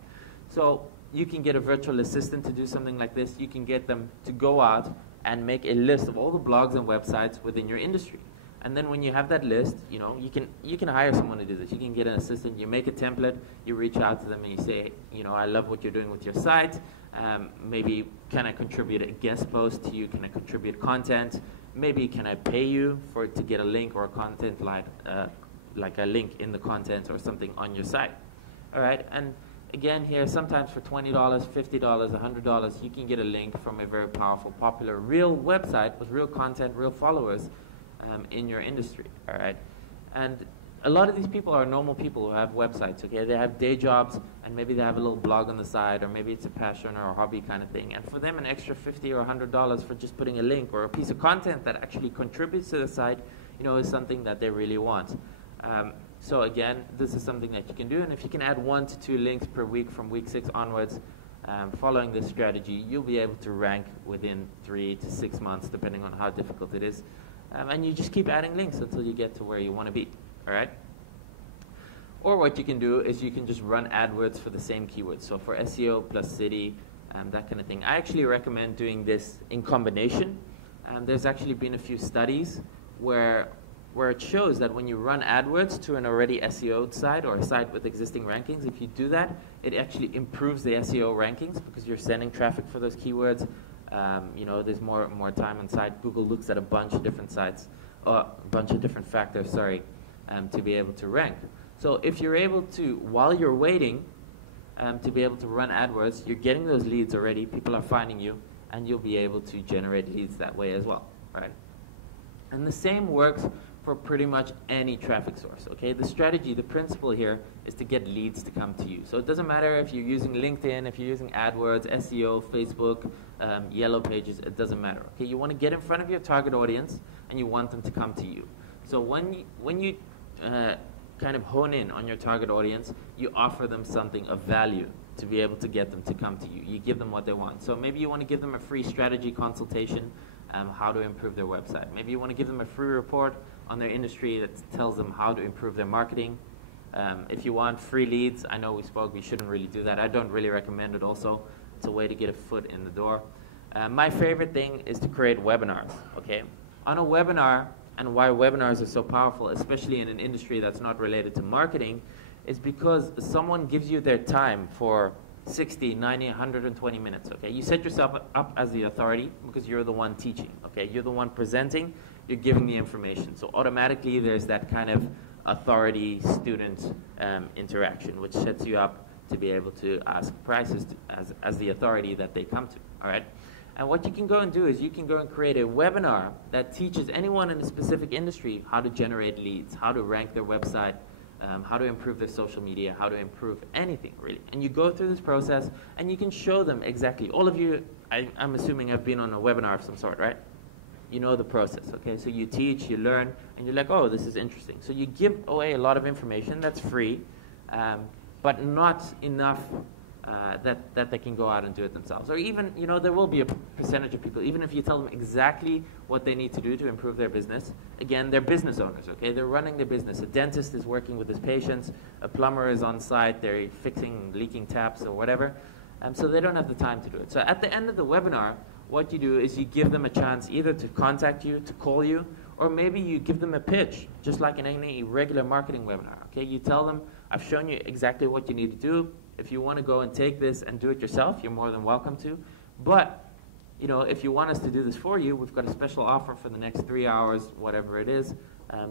So you can get a virtual assistant to do something like this. You can get them to go out and make a list of all the blogs and websites within your industry. And then when you have that list, you know, you can hire someone to do this. You can get an assistant, you make a template, you reach out to them and you say, you know, I love what you're doing with your site. Maybe can I contribute a guest post to you? Can I contribute content? Maybe can I pay you to get a link or a content like a link in the content or something on your site? All right, and again here, sometimes for $20, $50, $100, you can get a link from a very powerful, popular, real website with real content, real followers in your industry, all right? And a lot of these people are normal people who have websites, okay? They have day jobs, and maybe they have a little blog on the side, or maybe it's a passion or a hobby kind of thing. And for them, an extra $50 or $100 for just putting a link or a piece of content that actually contributes to the site, you know, is something that they really want. So again, this is something that you can do, and if you can add 1 to 2 links per week from week 6 onwards, following this strategy, you'll be able to rank within 3 to 6 months, depending on how difficult it is. And you just keep adding links until you get to where you want to be, all right? Or what you can do is you can just run AdWords for the same keywords. So for SEO plus city, that kind of thing. I actually recommend doing this in combination. There's actually been a few studies where it shows that when you run AdWords to an already SEO'd site or a site with existing rankings, if you do that, it actually improves the SEO rankings because you're sending traffic for those keywords. You know, there's more time on site. Google looks at a bunch of different sites, a bunch of different factors, sorry, to be able to rank. So if you're able to, while you're waiting to be able to run AdWords, you're getting those leads already, people are finding you, and you'll be able to generate leads that way as well, right? And the same works for pretty much any traffic source, okay? The strategy, the principle here is to get leads to come to you. So it doesn't matter if you're using LinkedIn, if you're using AdWords, SEO, Facebook, Yellow Pages, it doesn't matter, okay? You want to get in front of your target audience and you want them to come to you. So when you kind of hone in on your target audience, you offer them something of value to be able to get them to come to you. You give them what they want. So maybe you want to give them a free strategy consultation, how to improve their website. Maybe you want to give them a free report on their industry that tells them how to improve their marketing. If you want free leads, I know we shouldn't really do that. I don't really recommend it also. It's a way to get a foot in the door. My favorite thing is to create webinars, okay? On a webinar, and why webinars are so powerful, especially in an industry that's not related to marketing, is because someone gives you their time for 60, 90, 120 minutes, okay? You set yourself up as the authority because you're the one teaching, okay? You're the one presenting, you're giving the information. So automatically there's that kind of authority-student interaction, which sets you up to be able to ask prices as the authority that they come to, all right? And what you can go and do is you can go and create a webinar that teaches anyone in a specific industry how to generate leads, how to rank their website, how to improve their social media, how to improve anything, really. And you go through this process, and you can show them exactly. All of you, I'm assuming, have been on a webinar of some sort, right? You know the process, okay? So you teach, you learn, and you're like, oh, this is interesting. So you give away a lot of information that's free, but not enough that they can go out and do it themselves. Or even, you know, there will be a percentage of people, even if you tell them exactly what they need to do to improve their business. Again, they're business owners, okay? They're running their business. A dentist is working with his patients. A plumber is on site. They're fixing leaking taps or whatever. So they don't have the time to do it. So at the end of the webinar, what you do is you give them a chance either to contact you, to call you, or maybe you give them a pitch, just like in any regular marketing webinar, okay? You tell them, I've shown you exactly what you need to do. If you want to go and take this and do it yourself, you're more than welcome to. But, you know, if you want us to do this for you, we've got a special offer for the next 3 hours, whatever it is.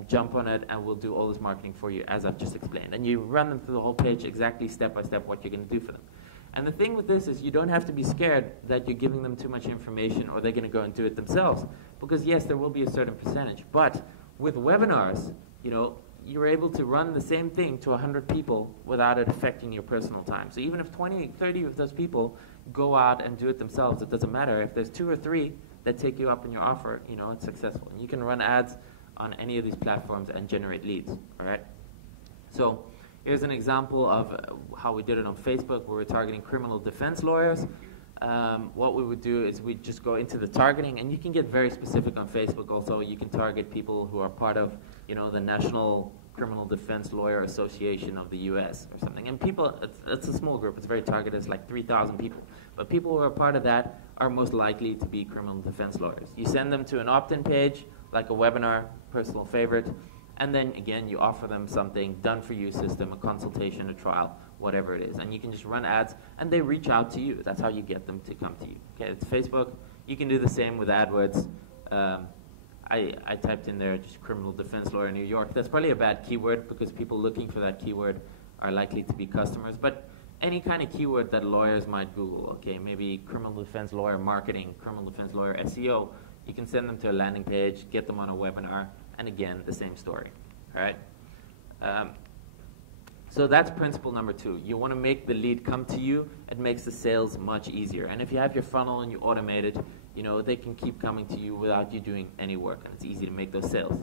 Jump on it, and we'll do all this marketing for you, as I've just explained. And you run them through the whole page, exactly step by step what you're going to do for them. And the thing with this is you don't have to be scared that you're giving them too much information or they're going to go and do it themselves. Because, yes, there will be a certain percentage. But with webinars, you know, you're able to run the same thing to 100 people without it affecting your personal time. So even if 20, 30 of those people go out and do it themselves, it doesn't matter. If there's 2 or 3 that take you up in your offer, you know, it's successful. And you can run ads on any of these platforms and generate leads, all right? So here's an example of how we did it on Facebook, where we're targeting criminal defense lawyers. What we would do is we'd just go into the targeting, and you can get very specific on Facebook also. You can target people who are part of, you know, the national Criminal Defense Lawyer Association of the US or something. And people, it's a small group, it's very targeted, it's like 3,000 people. But people who are part of that are most likely to be criminal defense lawyers. You send them to an opt-in page, like a webinar, personal favorite, and then again, you offer them something, done-for-you system, a consultation, a trial, whatever it is. And you can just run ads, and they reach out to you. That's how you get them to come to you. Okay, it's Facebook. You can do the same with AdWords. I typed in there just criminal defense lawyer in New York. That's probably a bad keyword because people looking for that keyword are likely to be customers. But any kind of keyword that lawyers might Google, okay, maybe criminal defense lawyer marketing, criminal defense lawyer SEO, you can send them to a landing page, get them on a webinar, and again, the same story, all right? So that's principle number 2. You want to make the lead come to you. It makes the sales much easier. And if you have your funnel and you automate it, you know, they can keep coming to you without you doing any work, and it's easy to make those sales.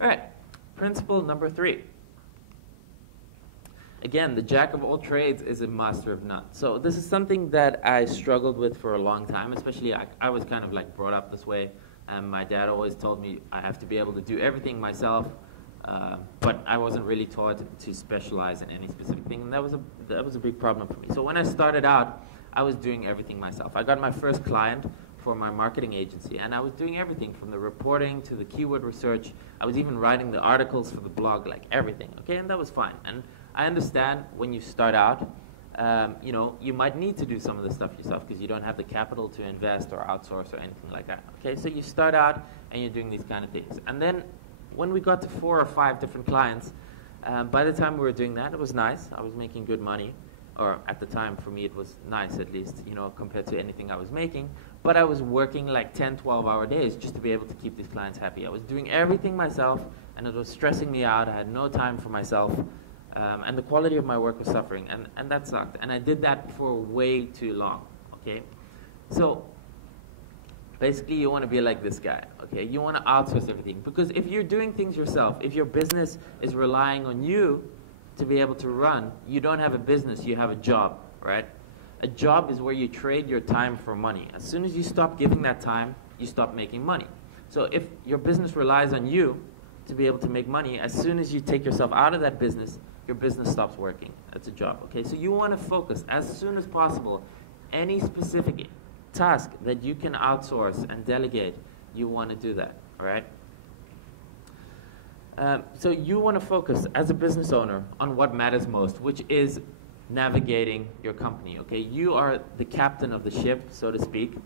All right, principle number 3. Again, the jack of all trades is a master of none. So this is something that I struggled with for a long time, especially I was kind of like brought up this way. And my dad always told me I have to be able to do everything myself, but I wasn't really taught to specialize in any specific thing, and that was a big problem for me. So when I started out, I was doing everything myself. I got my first client for my marketing agency, and I was doing everything from the reporting to the keyword research. I was even writing the articles for the blog, like everything, okay, and that was fine. And I understand when you start out, you know, you might need to do some of the stuff yourself because you don't have the capital to invest or outsource or anything like that. Okay, so you start out and you're doing these kind of things. And then when we got to 4 or 5 different clients, by the time we were doing that, it was nice. I was making good money, or at the time for me it was nice at least, you know, compared to anything I was making. But I was working like 10, 12-hour days just to be able to keep these clients happy. I was doing everything myself, and it was stressing me out. I had no time for myself. And the quality of my work was suffering, and that sucked. And I did that for way too long, okay? So basically you want to be like this guy, okay? You want to outsource everything. Because if you're doing things yourself, if your business is relying on you to be able to run, you don't have a business, you have a job, right? A job is where you trade your time for money. As soon as you stop giving that time, you stop making money. So if your business relies on you to be able to make money, as soon as you take yourself out of that business, your business stops working. That's a job, okay? So you want to focus as soon as possible. Any specific task that you can outsource and delegate, you want to do that, all right? So you want to focus as a business owner on what matters most, which is navigating your company, okay? You are the captain of the ship, so to speak,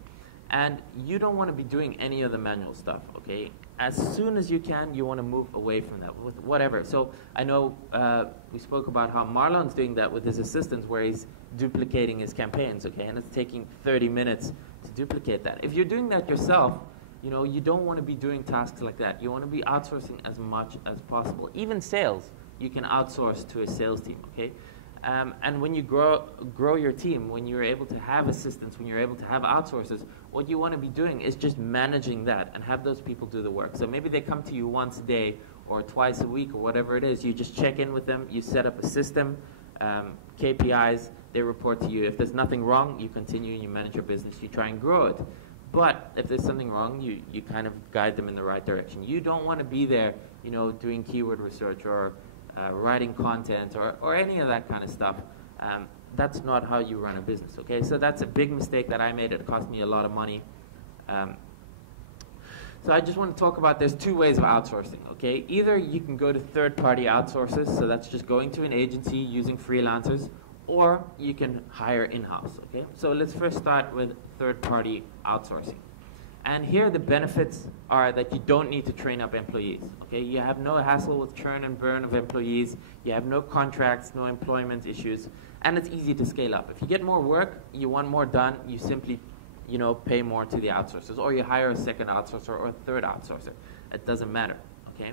and you don't want to be doing any of the manual stuff, okay? As soon as you can, you want to move away from that, with whatever. So I know we spoke about how Marlon's doing that with his assistants, where he's duplicating his campaigns, okay? And it's taking 30 minutes to duplicate that. If you're doing that yourself, you know, you don't want to be doing tasks like that. You want to be outsourcing as much as possible. Even sales, you can outsource to a sales team, okay? And when you grow your team, when you're able to have assistants, when you're able to have outsourcers, what you want to be doing is just managing that and have those people do the work. So maybe they come to you once a day or twice a week or whatever it is. You just check in with them. You set up a system, KPIs. They report to you. If there's nothing wrong, you continue and you manage your business. You try and grow it. But if there's something wrong, you kind of guide them in the right direction. You don't want to be there, you know, doing keyword research or writing content or any of that kind of stuff. That's not how you run a business, okay? So that's a big mistake that I made. It cost me a lot of money. So I just want to talk about, there's 2 ways of outsourcing, okay? Either you can go to third-party outsourcers, so that's just going to an agency using freelancers, or you can hire in-house, okay? So let's first start with third-party outsourcing. And here the benefits are that you don't need to train up employees, okay? You have no hassle with churn and burn of employees. You have no contracts, no employment issues, and it's easy to scale up. If you get more work, you want more done, you simply, you know, pay more to the outsourcers, or you hire a second outsourcer or a third outsourcer. It doesn't matter, okay?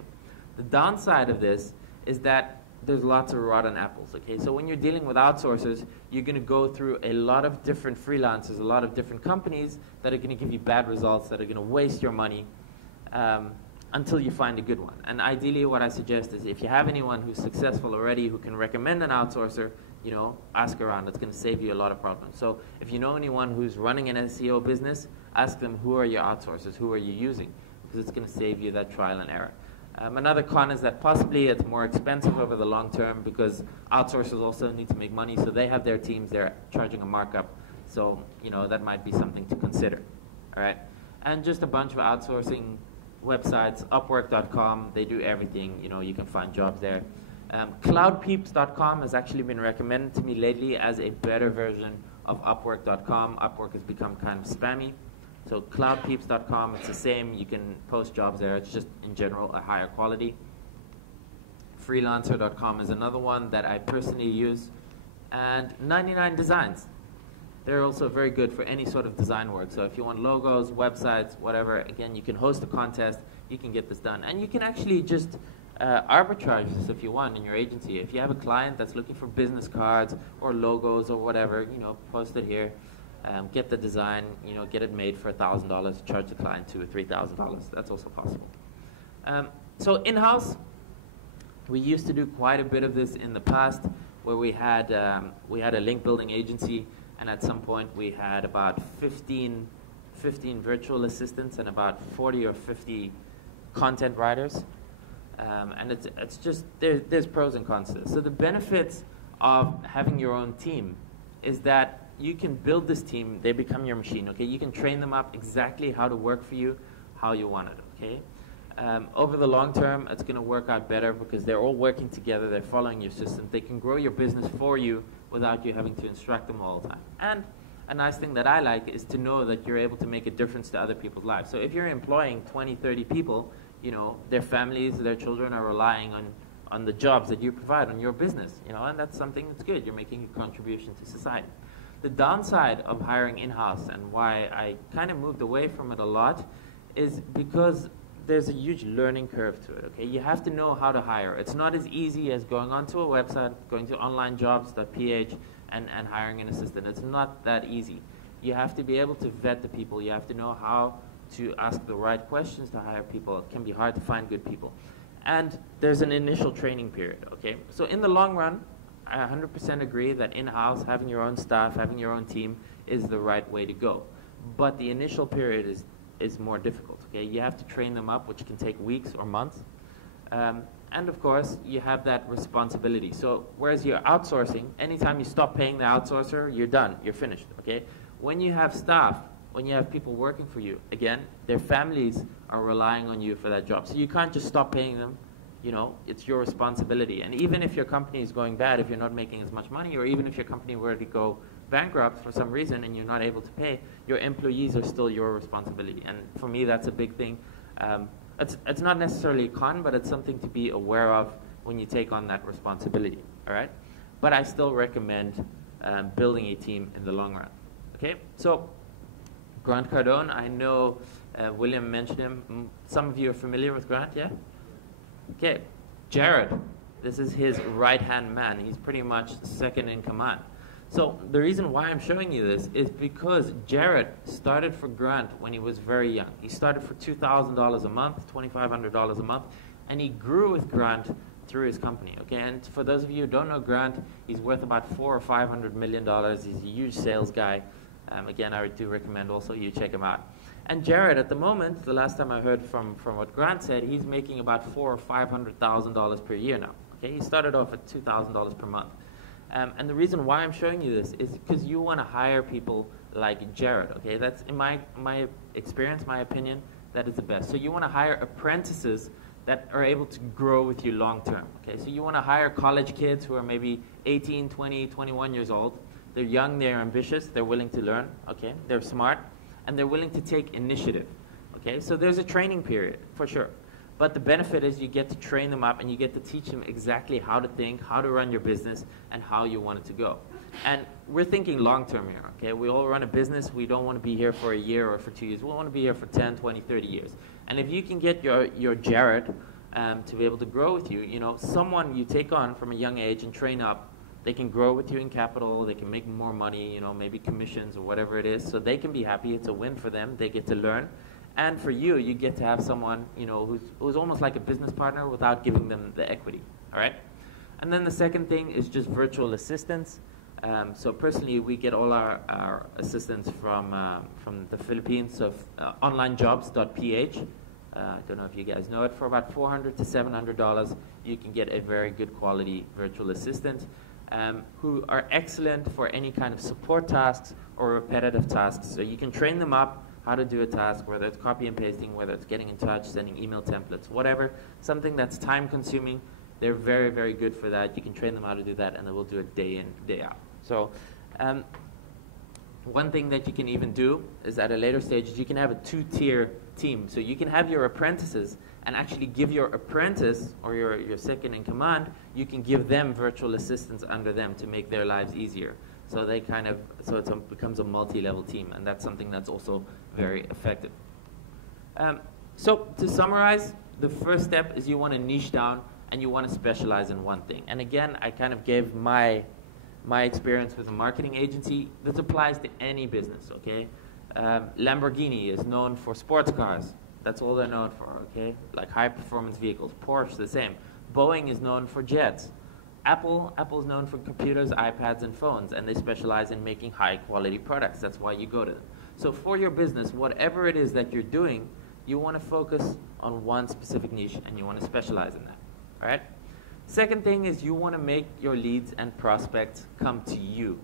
The downside of this is that there's lots of rotten apples, okay? So when you're dealing with outsourcers, you're going to go through a lot of different freelancers, a lot of different companies that are going to give you bad results, that are going to waste your money until you find a good one. And ideally what I suggest is if you have anyone who's successful already who can recommend an outsourcer, you know, ask around. It's going to save you a lot of problems. So if you know anyone who's running an SEO business, ask them, who are your outsourcers? Who are you using? Because it's going to save you that trial and error. Another con is that possibly it's more expensive over the long term because outsourcers also need to make money, so they have their teams, they're charging a markup. So, that might be something to consider. All right? And just a bunch of outsourcing websites, Upwork.com, they do everything. You can find jobs there. Cloudpeeps.com has actually been recommended to me lately as a better version of Upwork.com. Upwork has become kind of spammy. So cloudpeeps.com, it's the same. You can post jobs there. It's just, in general, a higher quality. Freelancer.com is another one that I personally use. And 99 Designs. They're also very good for any sort of design work. So if you want logos, websites, whatever, again, you can host a contest. You can get this done. And you can actually just arbitrage this if you want in your agency. If you have a client that's looking for business cards or logos or whatever, post it here. Get the design, get it made for $1,000, charge the client $2,000 or $3,000. That's also possible. So in-house, we used to do quite a bit of this in the past, where we had a link building agency, and at some point we had about 15 virtual assistants and about 40 or 50 content writers. And it's just, there's pros and cons to this. So the benefits of having your own team is that you can build this team, they become your machine, okay? You can train them up exactly how to work for you, how you want it, okay? Over the long term, it's going to work out better because they're all working together, they're following your system. They can grow your business for you without you having to instruct them all the time. And a nice thing that I like is to know that you're able to make a difference to other people's lives. So if you're employing 20, 30 people, their families, their children are relying on the jobs that you provide, on your business, and that's something that's good. You're making a contribution to society. The downside of hiring in-house and why I kind of moved away from it a lot is because there's a huge learning curve to it, okay? You have to know how to hire. It's not as easy as going onto a website, going to onlinejobs.ph and hiring an assistant. It's not that easy. You have to be able to vet the people. You have to know how to ask the right questions to hire people. It can be hard to find good people. And there's an initial training period, okay? So in the long run, I 100% agree that in-house, having your own staff, having your own team is the right way to go. But the initial period is more difficult, okay? You have to train them up, which can take weeks or months. And of course, you have that responsibility. So whereas you're outsourcing, anytime you stop paying the outsourcer, you're done, you're finished, okay? When you have staff, when you have people working for you, again, their families are relying on you for that job. So you can't just stop paying them. It's your responsibility. And even if your company is going bad, if you're not making as much money, or even if your company were to go bankrupt for some reason and you're not able to pay, your employees are still your responsibility. And for me, that's a big thing. It's not necessarily a con, but it's something to be aware of when you take on that responsibility, all right? But I still recommend building a team in the long run, okay? So Grant Cardone, I know William mentioned him. Some of you are familiar with Grant, yeah? Okay, Jared, this is his right-hand man. He's pretty much second in command. So the reason why I'm showing you this is because Jared started for Grant when he was very young. He started for $2,000 a month, $2,500 a month, and he grew with Grant through his company. Okay, and for those of you who don't know Grant, he's worth about $400 or $500 million. He's a huge sales guy. Again, I do recommend also you check him out. And Jared, at the moment, the last time I heard from what Grant said, he's making about $400,000 or $500,000 per year now. Okay, he started off at $2,000 per month. And the reason why I'm showing you this is because you want to hire people like Jared. Okay, that's in my experience, my opinion, that is the best. So you want to hire apprentices that are able to grow with you long term. Okay, so you want to hire college kids who are maybe 18, 20, 21 years old. They're young, they're ambitious, they're willing to learn. Okay, they're smart, and they're willing to take initiative. Okay, so there's a training period for sure. But the benefit is you get to train them up and you get to teach them exactly how to think, how to run your business, and how you want it to go. And we're thinking long-term here, okay? We all run a business. We don't want to be here for a year or for 2 years. We want to be here for 10, 20, 30 years. And if you can get your Jared to be able to grow with you, someone you take on from a young age and train up, they can grow with you in capital, they can make more money, maybe commissions or whatever it is, so they can be happy. It's a win for them. They get to learn. And for you, you get to have someone, who's almost like a business partner without giving them the equity, all right? And then the second thing is just virtual assistants. So personally, we get all our assistants from the Philippines, so onlinejobs.ph. I don't know if you guys know it. For about $400 to $700, you can get a very good quality virtual assistant who are excellent for any kind of support tasks or repetitive tasks. So you can train them up how to do a task, whether it's copy and pasting, whether it's getting in touch, sending email templates, whatever, something that's time consuming. They're very, very good for that. You can train them how to do that, and they will do it day in, day out. So one thing that you can even do is at a later stage, you can have a two-tier team. So you can have your apprentices and actually give your apprentice or your second in command, you can give them virtual assistants under them to make their lives easier. So they it becomes a multi-level team, and that's something that's also very effective. So to summarize, the first step is you want to niche down and you want to specialize in one thing. And again, I kind of gave my experience with a marketing agency. This applies to any business, okay? Lamborghini is known for sports cars. That's all they're known for, okay? Like high-performance vehicles. Porsche, the same. Boeing is known for jets. Apple's known for computers, iPads, and phones, and they specialize in making high-quality products. That's why you go to them. So for your business, whatever it is that you're doing, you want to focus on one specific niche, and you want to specialize in that, all right? Second thing is you want to make your leads and prospects come to you.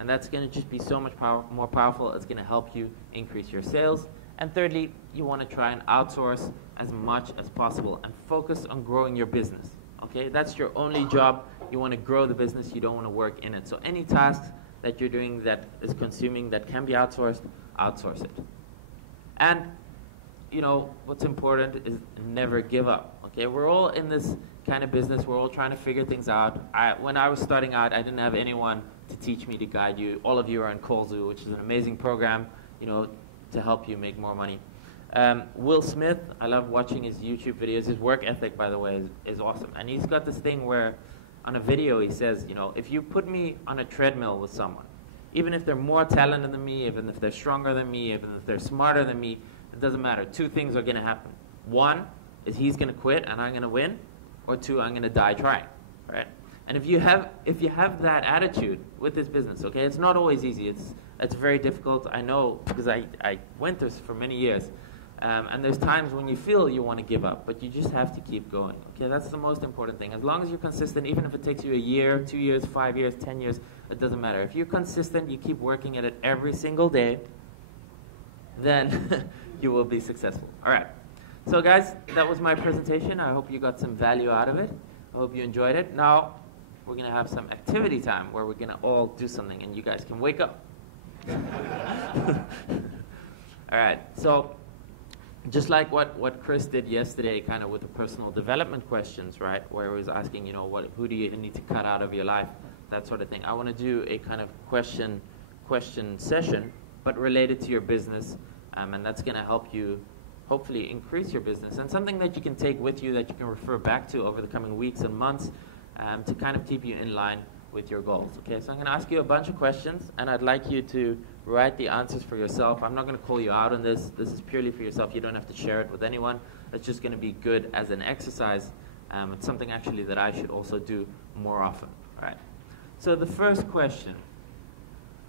And that's going to just be so much more powerful. It's going to help you increase your sales. And thirdly, you want to try and outsource as much as possible and focus on growing your business. Okay, that's your only job. You want to grow the business. You don't want to work in it. So any tasks that you're doing that is consuming that can be outsourced, outsource it. And, you know, what's important is never give up. Okay, we're all in this kind of business. We're all trying to figure things out. When I was starting out, I didn't have anyone to teach me, to guide you. All of you are in Callzoo, which is an amazing program, you know, to help you make more money. Will Smith, I love watching his YouTube videos. His work ethic, by the way, is awesome. And he's got this thing where on a video he says, you know, if you put me on a treadmill with someone, even if they're more talented than me, even if they're stronger than me, even if they're smarter than me, it doesn't matter. Two things are going to happen. One is he's going to quit and I'm going to win, or two, I'm going to die trying, right? And if you have that attitude with this business, okay, it's not always easy. It's very difficult. I know because I went this for many years. And there's times when you feel you want to give up, but you just have to keep going. Okay, that's the most important thing. As long as you're consistent, even if it takes you a year, 2 years, 5 years, 10 years, it doesn't matter. If you're consistent, you keep working at it every single day, then you will be successful. All right. So guys, that was my presentation. I hope you got some value out of it. I hope you enjoyed it. Now, we're going to have some activity time where we're going to all do something and you guys can wake up. All right. So just like what Chris did yesterday, kind of with the personal development questions, right, where he was asking, you know, who do you need to cut out of your life, that sort of thing. I want to do a kind of question session, but related to your business, and that's going to help you hopefully increase your business, and something that you can take with you that you can refer back to over the coming weeks and months to kind of keep you in line with your goals. Okay, so I'm going to ask you a bunch of questions, and I'd like you to write the answers for yourself. I'm not going to call you out on this. This is purely for yourself. You don't have to share it with anyone. It's just going to be good as an exercise. It's something actually that I should also do more often. All right. So the first question,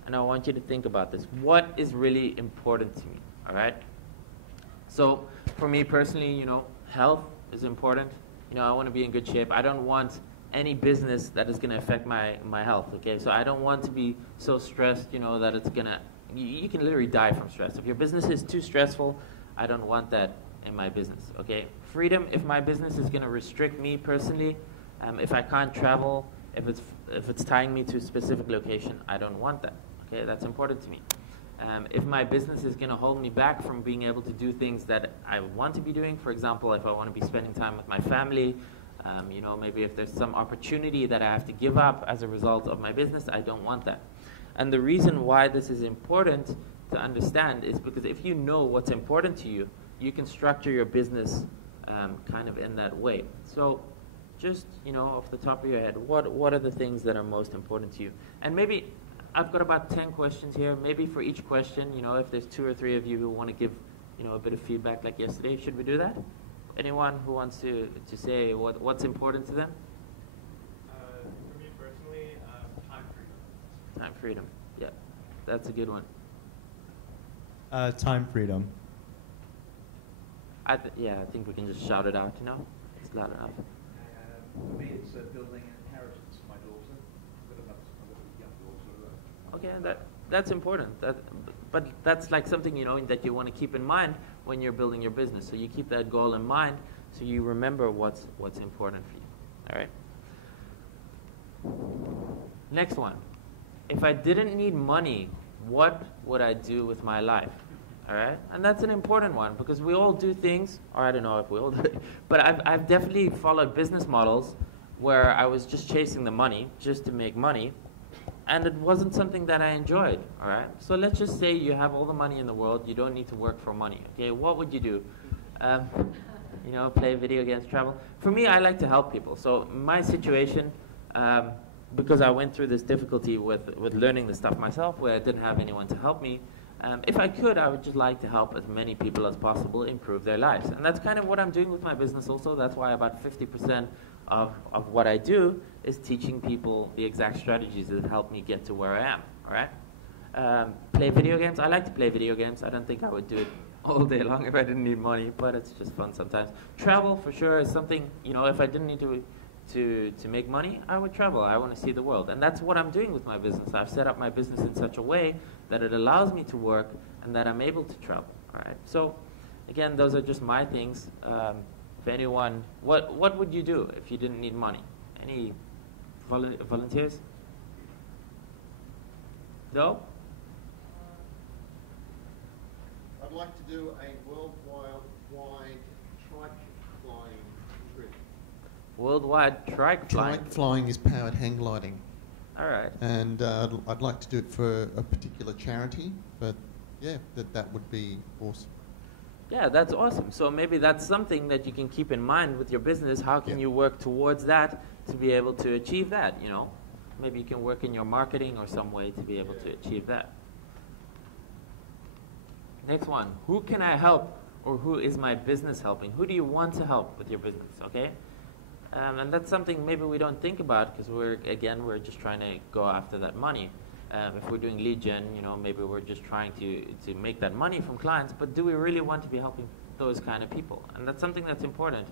and I want you to think about this. What is really important to me? All right. So for me personally, you know, health is important. You know, I want to be in good shape. I don't want any business that is going to affect my health, okay? So I don't want to be so stressed, you know, that it's going to, you can literally die from stress. If your business is too stressful, I don't want that in my business, okay? Freedom, if my business is going to restrict me personally, if I can't travel, if it's tying me to a specific location, I don't want that, okay? That's important to me. If my business is going to hold me back from being able to do things that I want to be doing, for example, if I want to be spending time with my family, you know, maybe if there's some opportunity that I have to give up as a result of my business, I don't want that. And the reason why this is important to understand is because if you know what's important to you, you can structure your business kind of in that way. So just, you know, off the top of your head, what are the things that are most important to you? And maybe I've got about 10 questions here. Maybe for each question, you know, if there's 2 or 3 of you who want to give, you know, a bit of feedback like yesterday, should we do that? Anyone who wants to say what's important to them? For me personally, time freedom. Time freedom. Yeah, that's a good one. Time freedom. Yeah, I think we can just shout it out, you know? It's loud enough. For me, it's building an inheritance for my daughter. I've got a young daughter. Okay, that's important. But that's like something, you know, that you want to keep in mind when you're building your business. So you keep that goal in mind, so you remember what's important for you. All right. Next one. If I didn't need money, what would I do with my life? All right, and that's an important one because we all do things, or I don't know if we all do it, but I've definitely followed business models where I was just chasing the money, just to make money, and it wasn't something that I enjoyed. All right, so let's just say you have all the money in the world, you don't need to work for money. Okay, what would you do? You know, play video games, travel. For me, I like to help people. So my situation, because I went through this difficulty with learning the stuff myself, where I didn't have anyone to help me. If I could, I would just like to help as many people as possible improve their lives. And that's kind of what I'm doing with my business also. That's why about 50% of what I do is teaching people the exact strategies that help me get to where I am, all right? Play video games. I like to play video games. I don't think I would do it all day long if I didn't need money, but it's just fun sometimes. Travel, for sure, is something, you know, if I didn't need to make money, I would travel. I want to see the world. And that's what I'm doing with my business. I've set up my business in such a way that it allows me to work and that I'm able to travel. All right. So, again, those are just my things. If anyone, what would you do if you didn't need money? Any volunteers? No? I'd like to do a worldwide trike flying trip. Worldwide trike flying? Trike flying is powered hang gliding. All right. And I'd like to do it for a particular charity, but yeah, that would be awesome. Yeah, that's awesome. So maybe that's something that you can keep in mind with your business. How can you work towards that to be able to achieve that, you know? Maybe you can work in your marketing or some way to be able to achieve that. Next one. Who can I help, or who is my business helping? Who do you want to help with your business, okay? And that's something maybe we don't think about because we're just trying to go after that money. If we're doing lead gen, you know, maybe we're just trying to make that money from clients, but do we really want to be helping those kind of people? And that's something that's important.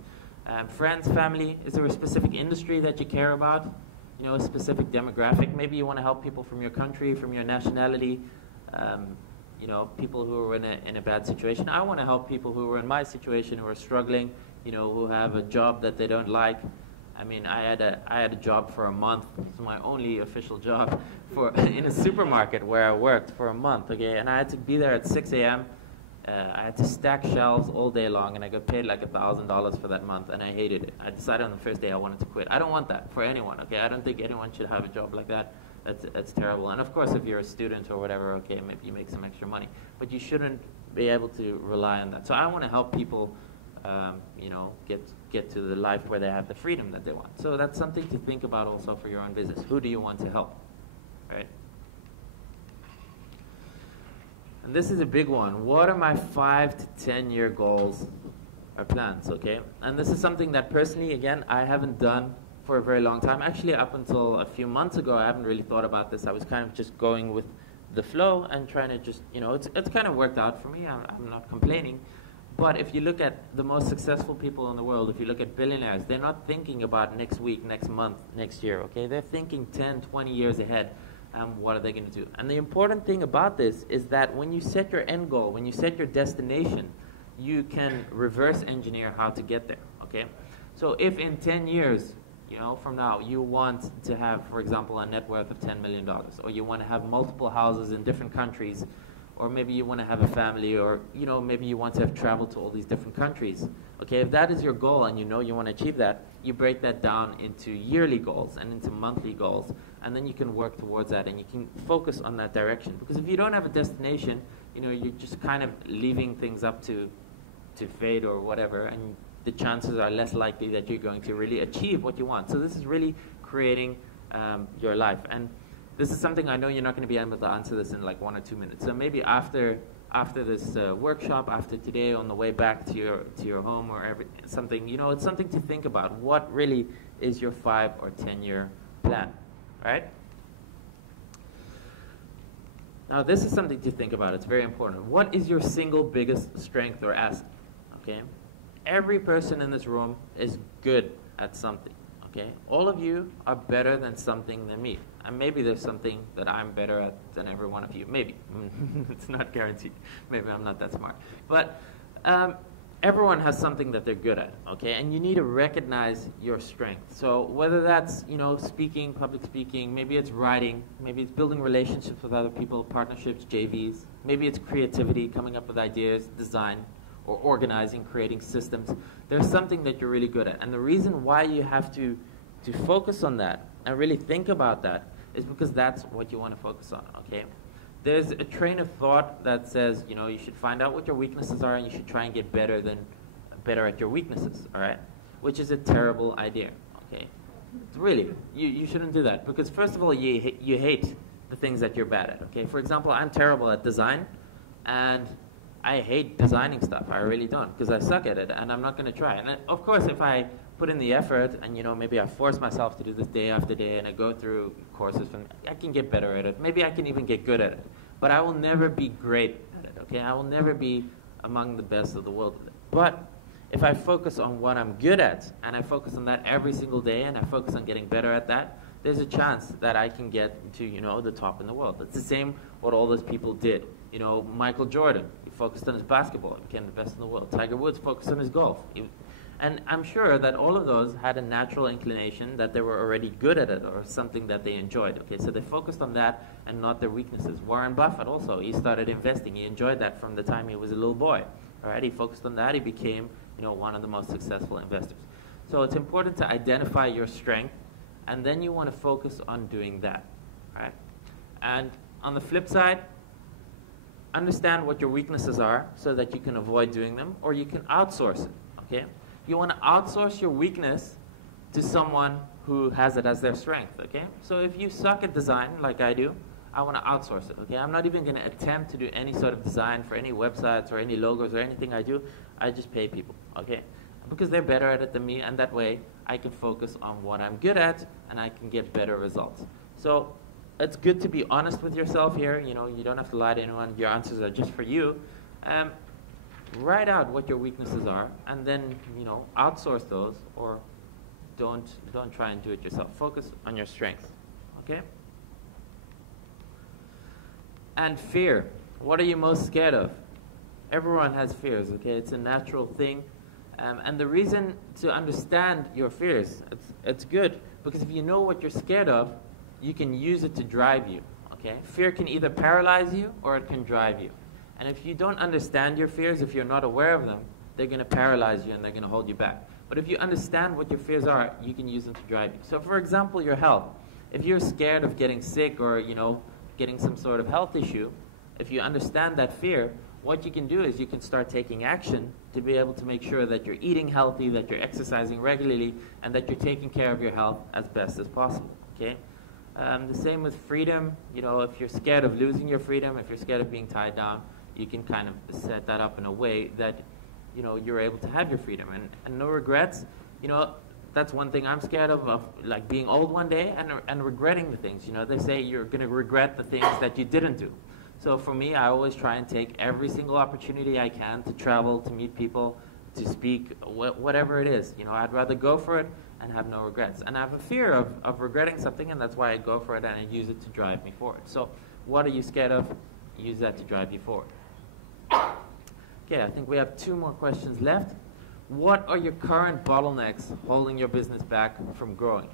Friends, family, is there a specific industry that you care about? You know, a specific demographic? Maybe you want to help people from your country, from your nationality, you know, people who are in a bad situation. I want to help people who are in my situation, who are struggling, you know, who have a job that they don't like. I mean, I had a job for a month. It's my only official job in a supermarket where I worked for a month, okay? And I had to be there at 6 a.m. I had to stack shelves all day long, and I got paid like $1,000 for that month, and I hated it. I decided on the first day I wanted to quit. I don't want that for anyone, okay? I don't think anyone should have a job like that. That's terrible. And of course, if you're a student or whatever, okay, maybe you make some extra money. But you shouldn't be able to rely on that. So I want to help people, you know, get to the life where they have the freedom that they want. So that's something to think about also for your own business. Who do you want to help, right? And this is a big one. What are my 5 to 10 year goals or plans, okay? And this is something that personally, again, I haven't done for a very long time. Actually, up until a few months ago, I haven't really thought about this. I was kind of just going with the flow and trying to just, you know, it's kind of worked out for me. I'm not complaining. But if you look at the most successful people in the world, if you look at billionaires, they're not thinking about next week, next month, next year, okay? They're thinking 10, 20 years ahead. What are they going to do? And the important thing about this is that when you set your end goal, when you set your destination, you can reverse engineer how to get there, okay? So if in 10 years, you know, from now, you want to have, for example, a net worth of $10 million, or you want to have multiple houses in different countries, or maybe you want to have a family, or, you know, maybe you want to have traveled to all these different countries. Okay, if that is your goal and you know you want to achieve that, you break that down into yearly goals and into monthly goals, and then you can work towards that and you can focus on that direction. Because if you don't have a destination, you know, you're just kind of leaving things up to fate or whatever, and the chances are less likely that you're going to really achieve what you want. So this is really creating your life. And this is something I know you're not going to be able to answer this in like 1 or 2 minutes. So maybe after this workshop, after today, on the way back to your home or something, you know, it's something to think about. What really is your 5 or 10 year plan, right? Now this is something to think about. It's very important. What is your single biggest strength or asset? Okay. every person in this room is good at something, okay? All of you are better than something than me. And maybe there's something that I'm better at than every one of you. Maybe. It's not guaranteed. Maybe I'm not that smart. But everyone has something that they're good at, okay? And you need to recognize your strength. So whether that's, you know, speaking, public speaking, maybe it's writing, maybe it's building relationships with other people, partnerships, JVs, maybe it's creativity, coming up with ideas, design, or organizing, creating systems. There's something that you're really good at. And the reason why you have to focus on that and really think about that is because that's what you want to focus on, okay? There's a train of thought that says, you know, you should find out what your weaknesses are and you should try and get better at your weaknesses, all right? Which is a terrible idea, okay? Really, you shouldn't do that because first of all, you hate the things that you're bad at, okay? For example, I'm terrible at design and I hate designing stuff. I really don't because I suck at it and I'm not going to try. And of course, if I put in the effort and, you know, maybe I force myself to do this day after day and I go through courses, I can get better at it. Maybe I can even get good at it. But I will never be great at it, okay? I will never be among the best of the world at it. But if I focus on what I'm good at and I focus on that every single day and I focus on getting better at that, there's a chance that I can get to, you know, the top in the world. It's the same what all those people did. You know, Michael Jordan, he focused on his basketball and became the best in the world. Tiger Woods focused on his golf. And I'm sure that all of those had a natural inclination that they were already good at it or something that they enjoyed. Okay, so they focused on that and not their weaknesses. Warren Buffett also, he started investing. He enjoyed that from the time he was a little boy. All right, he focused on that. He became, you know, one of the most successful investors. So it's important to identify your strength, and then you want to focus on doing that. All right, and on the flip side, understand what your weaknesses are so that you can avoid doing them, or you can outsource it. Okay. You want to outsource your weakness to someone who has it as their strength, okay? So if you suck at design, like I do, I want to outsource it, okay? I'm not even going to attempt to do any sort of design for any websites or any logos or anything I do. I just pay people, okay? Because they're better at it than me, and that way I can focus on what I'm good at, and I can get better results. So it's good to be honest with yourself here. You know, you don't have to lie to anyone. Your answers are just for you. Write out what your weaknesses are, and then, you know, outsource those, or don't try and do it yourself. Focus on your strengths, okay? And fear. What are you most scared of? Everyone has fears, okay? It's a natural thing. And the reason to understand your fears, it's good, because if you know what you're scared of, you can use it to drive you, okay? Fear can either paralyze you or it can drive you. And if you don't understand your fears, if you're not aware of them, they're going to paralyze you and they're going to hold you back. But if you understand what your fears are, you can use them to drive you. So for example, your health. If you're scared of getting sick or, you know, getting some sort of health issue, if you understand that fear, what you can do is you can start taking action to be able to make sure that you're eating healthy, that you're exercising regularly, and that you're taking care of your health as best as possible, okay? The same with freedom. You know, if you're scared of losing your freedom, if you're scared of being tied down, you can kind of set that up in a way that, you know, you're able to have your freedom. And no regrets, you know, that's one thing I'm scared of like being old one day and regretting the things. You know, they say you're going to regret the things that you didn't do. So for me, I always try and take every single opportunity I can to travel, to meet people, to speak, whatever it is. You know, I'd rather go for it and have no regrets. And I have a fear of regretting something, and that's why I go for it and I use it to drive me forward. So what are you scared of? Use that to drive you forward. Okay, I think we have 2 more questions left. What are your current bottlenecks holding your business back from growing?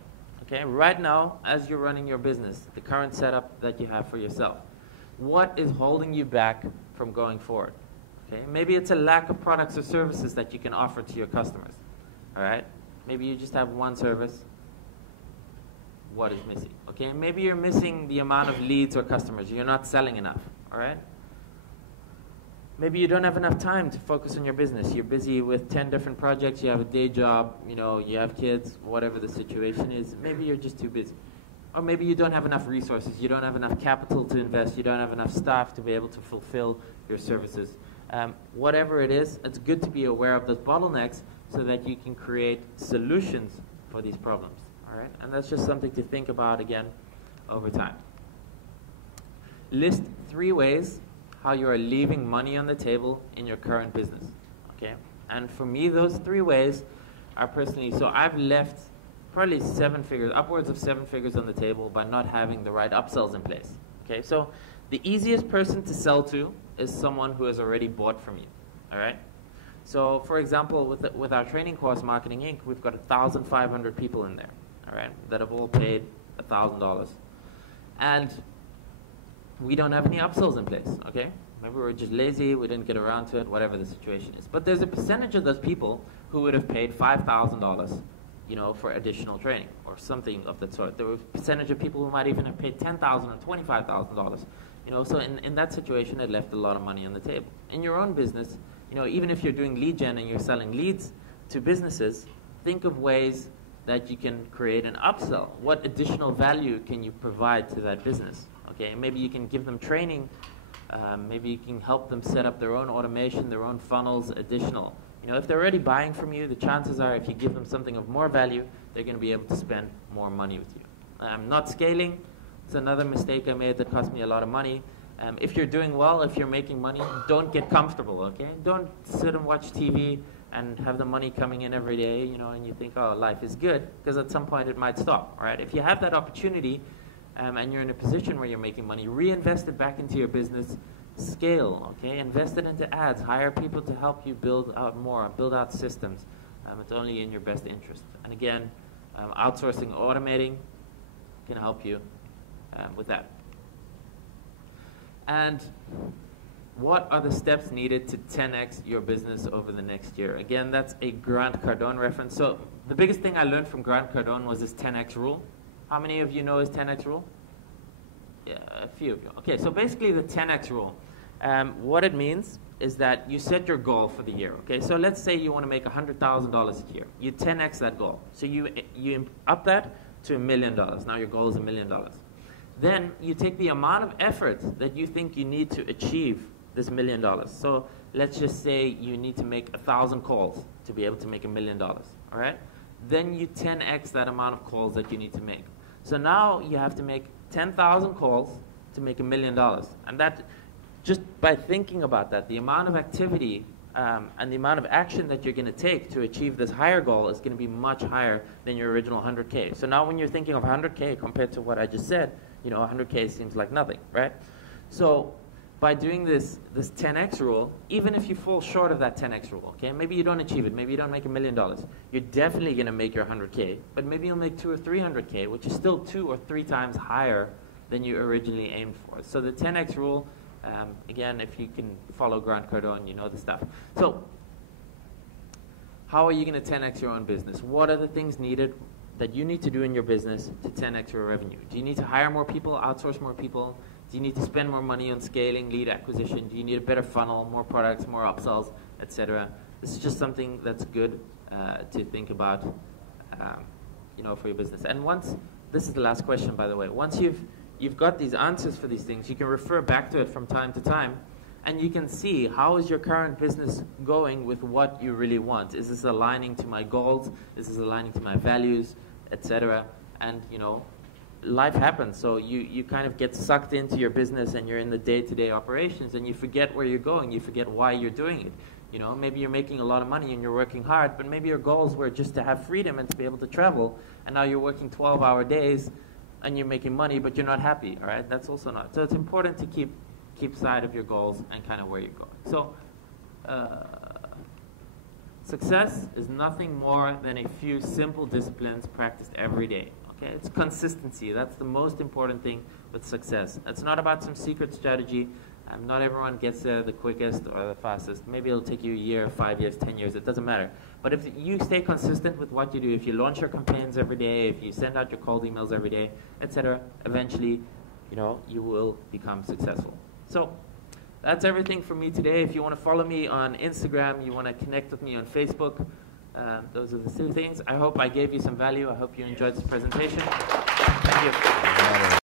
Okay, right now, as you're running your business, the current setup that you have for yourself, what is holding you back from going forward? Okay, maybe it's a lack of products or services that you can offer to your customers. All right, maybe you just have one service. What is missing? Okay, maybe you're missing the amount of leads or customers. You're not selling enough. All right. Maybe you don't have enough time to focus on your business. You're busy with 10 different projects. You have a day job. You know, you have kids. Whatever the situation is, maybe you're just too busy. Or maybe you don't have enough resources. You don't have enough capital to invest. You don't have enough staff to be able to fulfill your services. Whatever it is, it's good to be aware of those bottlenecks so that you can create solutions for these problems. All right, and that's just something to think about again over time. List 3 ways how you are leaving money on the table in your current business. Okay, And for me, those 3 ways are personally, so I've left probably 7 figures, upwards of 7 figures on the table by not having the right upsells in place. Okay, so the easiest person to sell to is someone who has already bought from you, all right? So for example, with our training course, Marketing Inc., we've got 1,500 people in there, all right, that have all paid $1,000. And we don't have any upsells in place, okay? Maybe we're just lazy, we didn't get around to it, whatever the situation is. But there's a percentage of those people who would have paid $5,000, you know, for additional training or something of that sort. There were a percentage of people who might even have paid $10,000 or $25,000, you know. So in that situation, it left a lot of money on the table. In your own business, you know, even if you're doing lead gen and you're selling leads to businesses, think of ways that you can create an upsell. What additional value can you provide to that business? Okay, maybe you can give them training. Maybe you can help them set up their own automation, their own funnels, additional. You know, if they're already buying from you, the chances are if you give them something of more value, they're going to be able to spend more money with you. Not scaling, it's another mistake I made that cost me a lot of money. If you're doing well, if you're making money, don't get comfortable, okay? Don't sit and watch TV and have the money coming in every day, you know, and you think, oh, life is good, because at some point it might stop, all right? If you have that opportunity and you're in a position where you're making money, reinvest it back into your business, scale, okay? Invest it into ads, hire people to help you build out more, build out systems. It's only in your best interest. And again, outsourcing, automating can help you with that. And what are the steps needed to 10x your business over the next year? Again, that's a Grant Cardone reference. So the biggest thing I learned from Grant Cardone was this 10x rule. How many of you know his 10x rule? Yeah, a few of you. Okay, so basically the 10x rule. What it means is that you set your goal for the year. Okay, so let's say you want to make $100,000 a year. You 10x that goal. So you up that to $1 million. Now your goal is $1 million. Then you take the amount of effort that you think you need to achieve this $1 million. So let's just say you need to make 1,000 calls to be able to make $1 million. All right? Then you 10x that amount of calls that you need to make. So now you have to make 10,000 calls to make $1 million. And that, just by thinking about that, the amount of activity and the amount of action that you're going to take to achieve this higher goal is going to be much higher than your original 100K. So now when you're thinking of 100K compared to what I just said, you know, 100K seems like nothing, right? So by doing this 10x rule, even if you fall short of that 10x rule, okay, maybe you don't achieve it, maybe you don't make $1 million, you're definitely going to make your 100K, but maybe you'll make 200 or 300K, which is still 2 or 3 times higher than you originally aimed for. So the 10x rule, again, if you can follow Grant Cardone, you know the stuff. So how are you going to 10x your own business? What are the things needed that you need to do in your business to 10x your revenue? Do you need to hire more people, outsource more people? Do you need to spend more money on scaling, lead acquisition? Do you need a better funnel, more products, more upsells, etc.? This is just something that's good to think about, you know, for your business. And once, this is the last question, by the way, once you've got these answers for these things, you can refer back to it from time to time, and you can see how is your current business going with what you really want. Is this aligning to my goals? Is this aligning to my values, etc.? And, you know, life happens, so you kind of get sucked into your business and you're in the day-to-day operations and you forget where you're going, you forget why you're doing it. You know, maybe you're making a lot of money and you're working hard, but maybe your goals were just to have freedom and to be able to travel, and now you're working 12-hour days and you're making money, but you're not happy, all right? That's also not. So it's important to keep sight of your goals and kind of where you're going. So success is nothing more than a few simple disciplines practiced every day. Okay? It's consistency. That's the most important thing with success. It's not about some secret strategy. Not everyone gets there the quickest or the fastest. Maybe it'll take you a year, 5 years, 10 years. It doesn't matter. But if you stay consistent with what you do, if you launch your campaigns every day, if you send out your cold emails every day, etc., eventually, you know, you will become successful. So that's everything for me today. If you want to follow me on Instagram, you want to connect with me on Facebook, those are the 2 things. I hope I gave you some value. I hope you enjoyed this presentation. Thank you.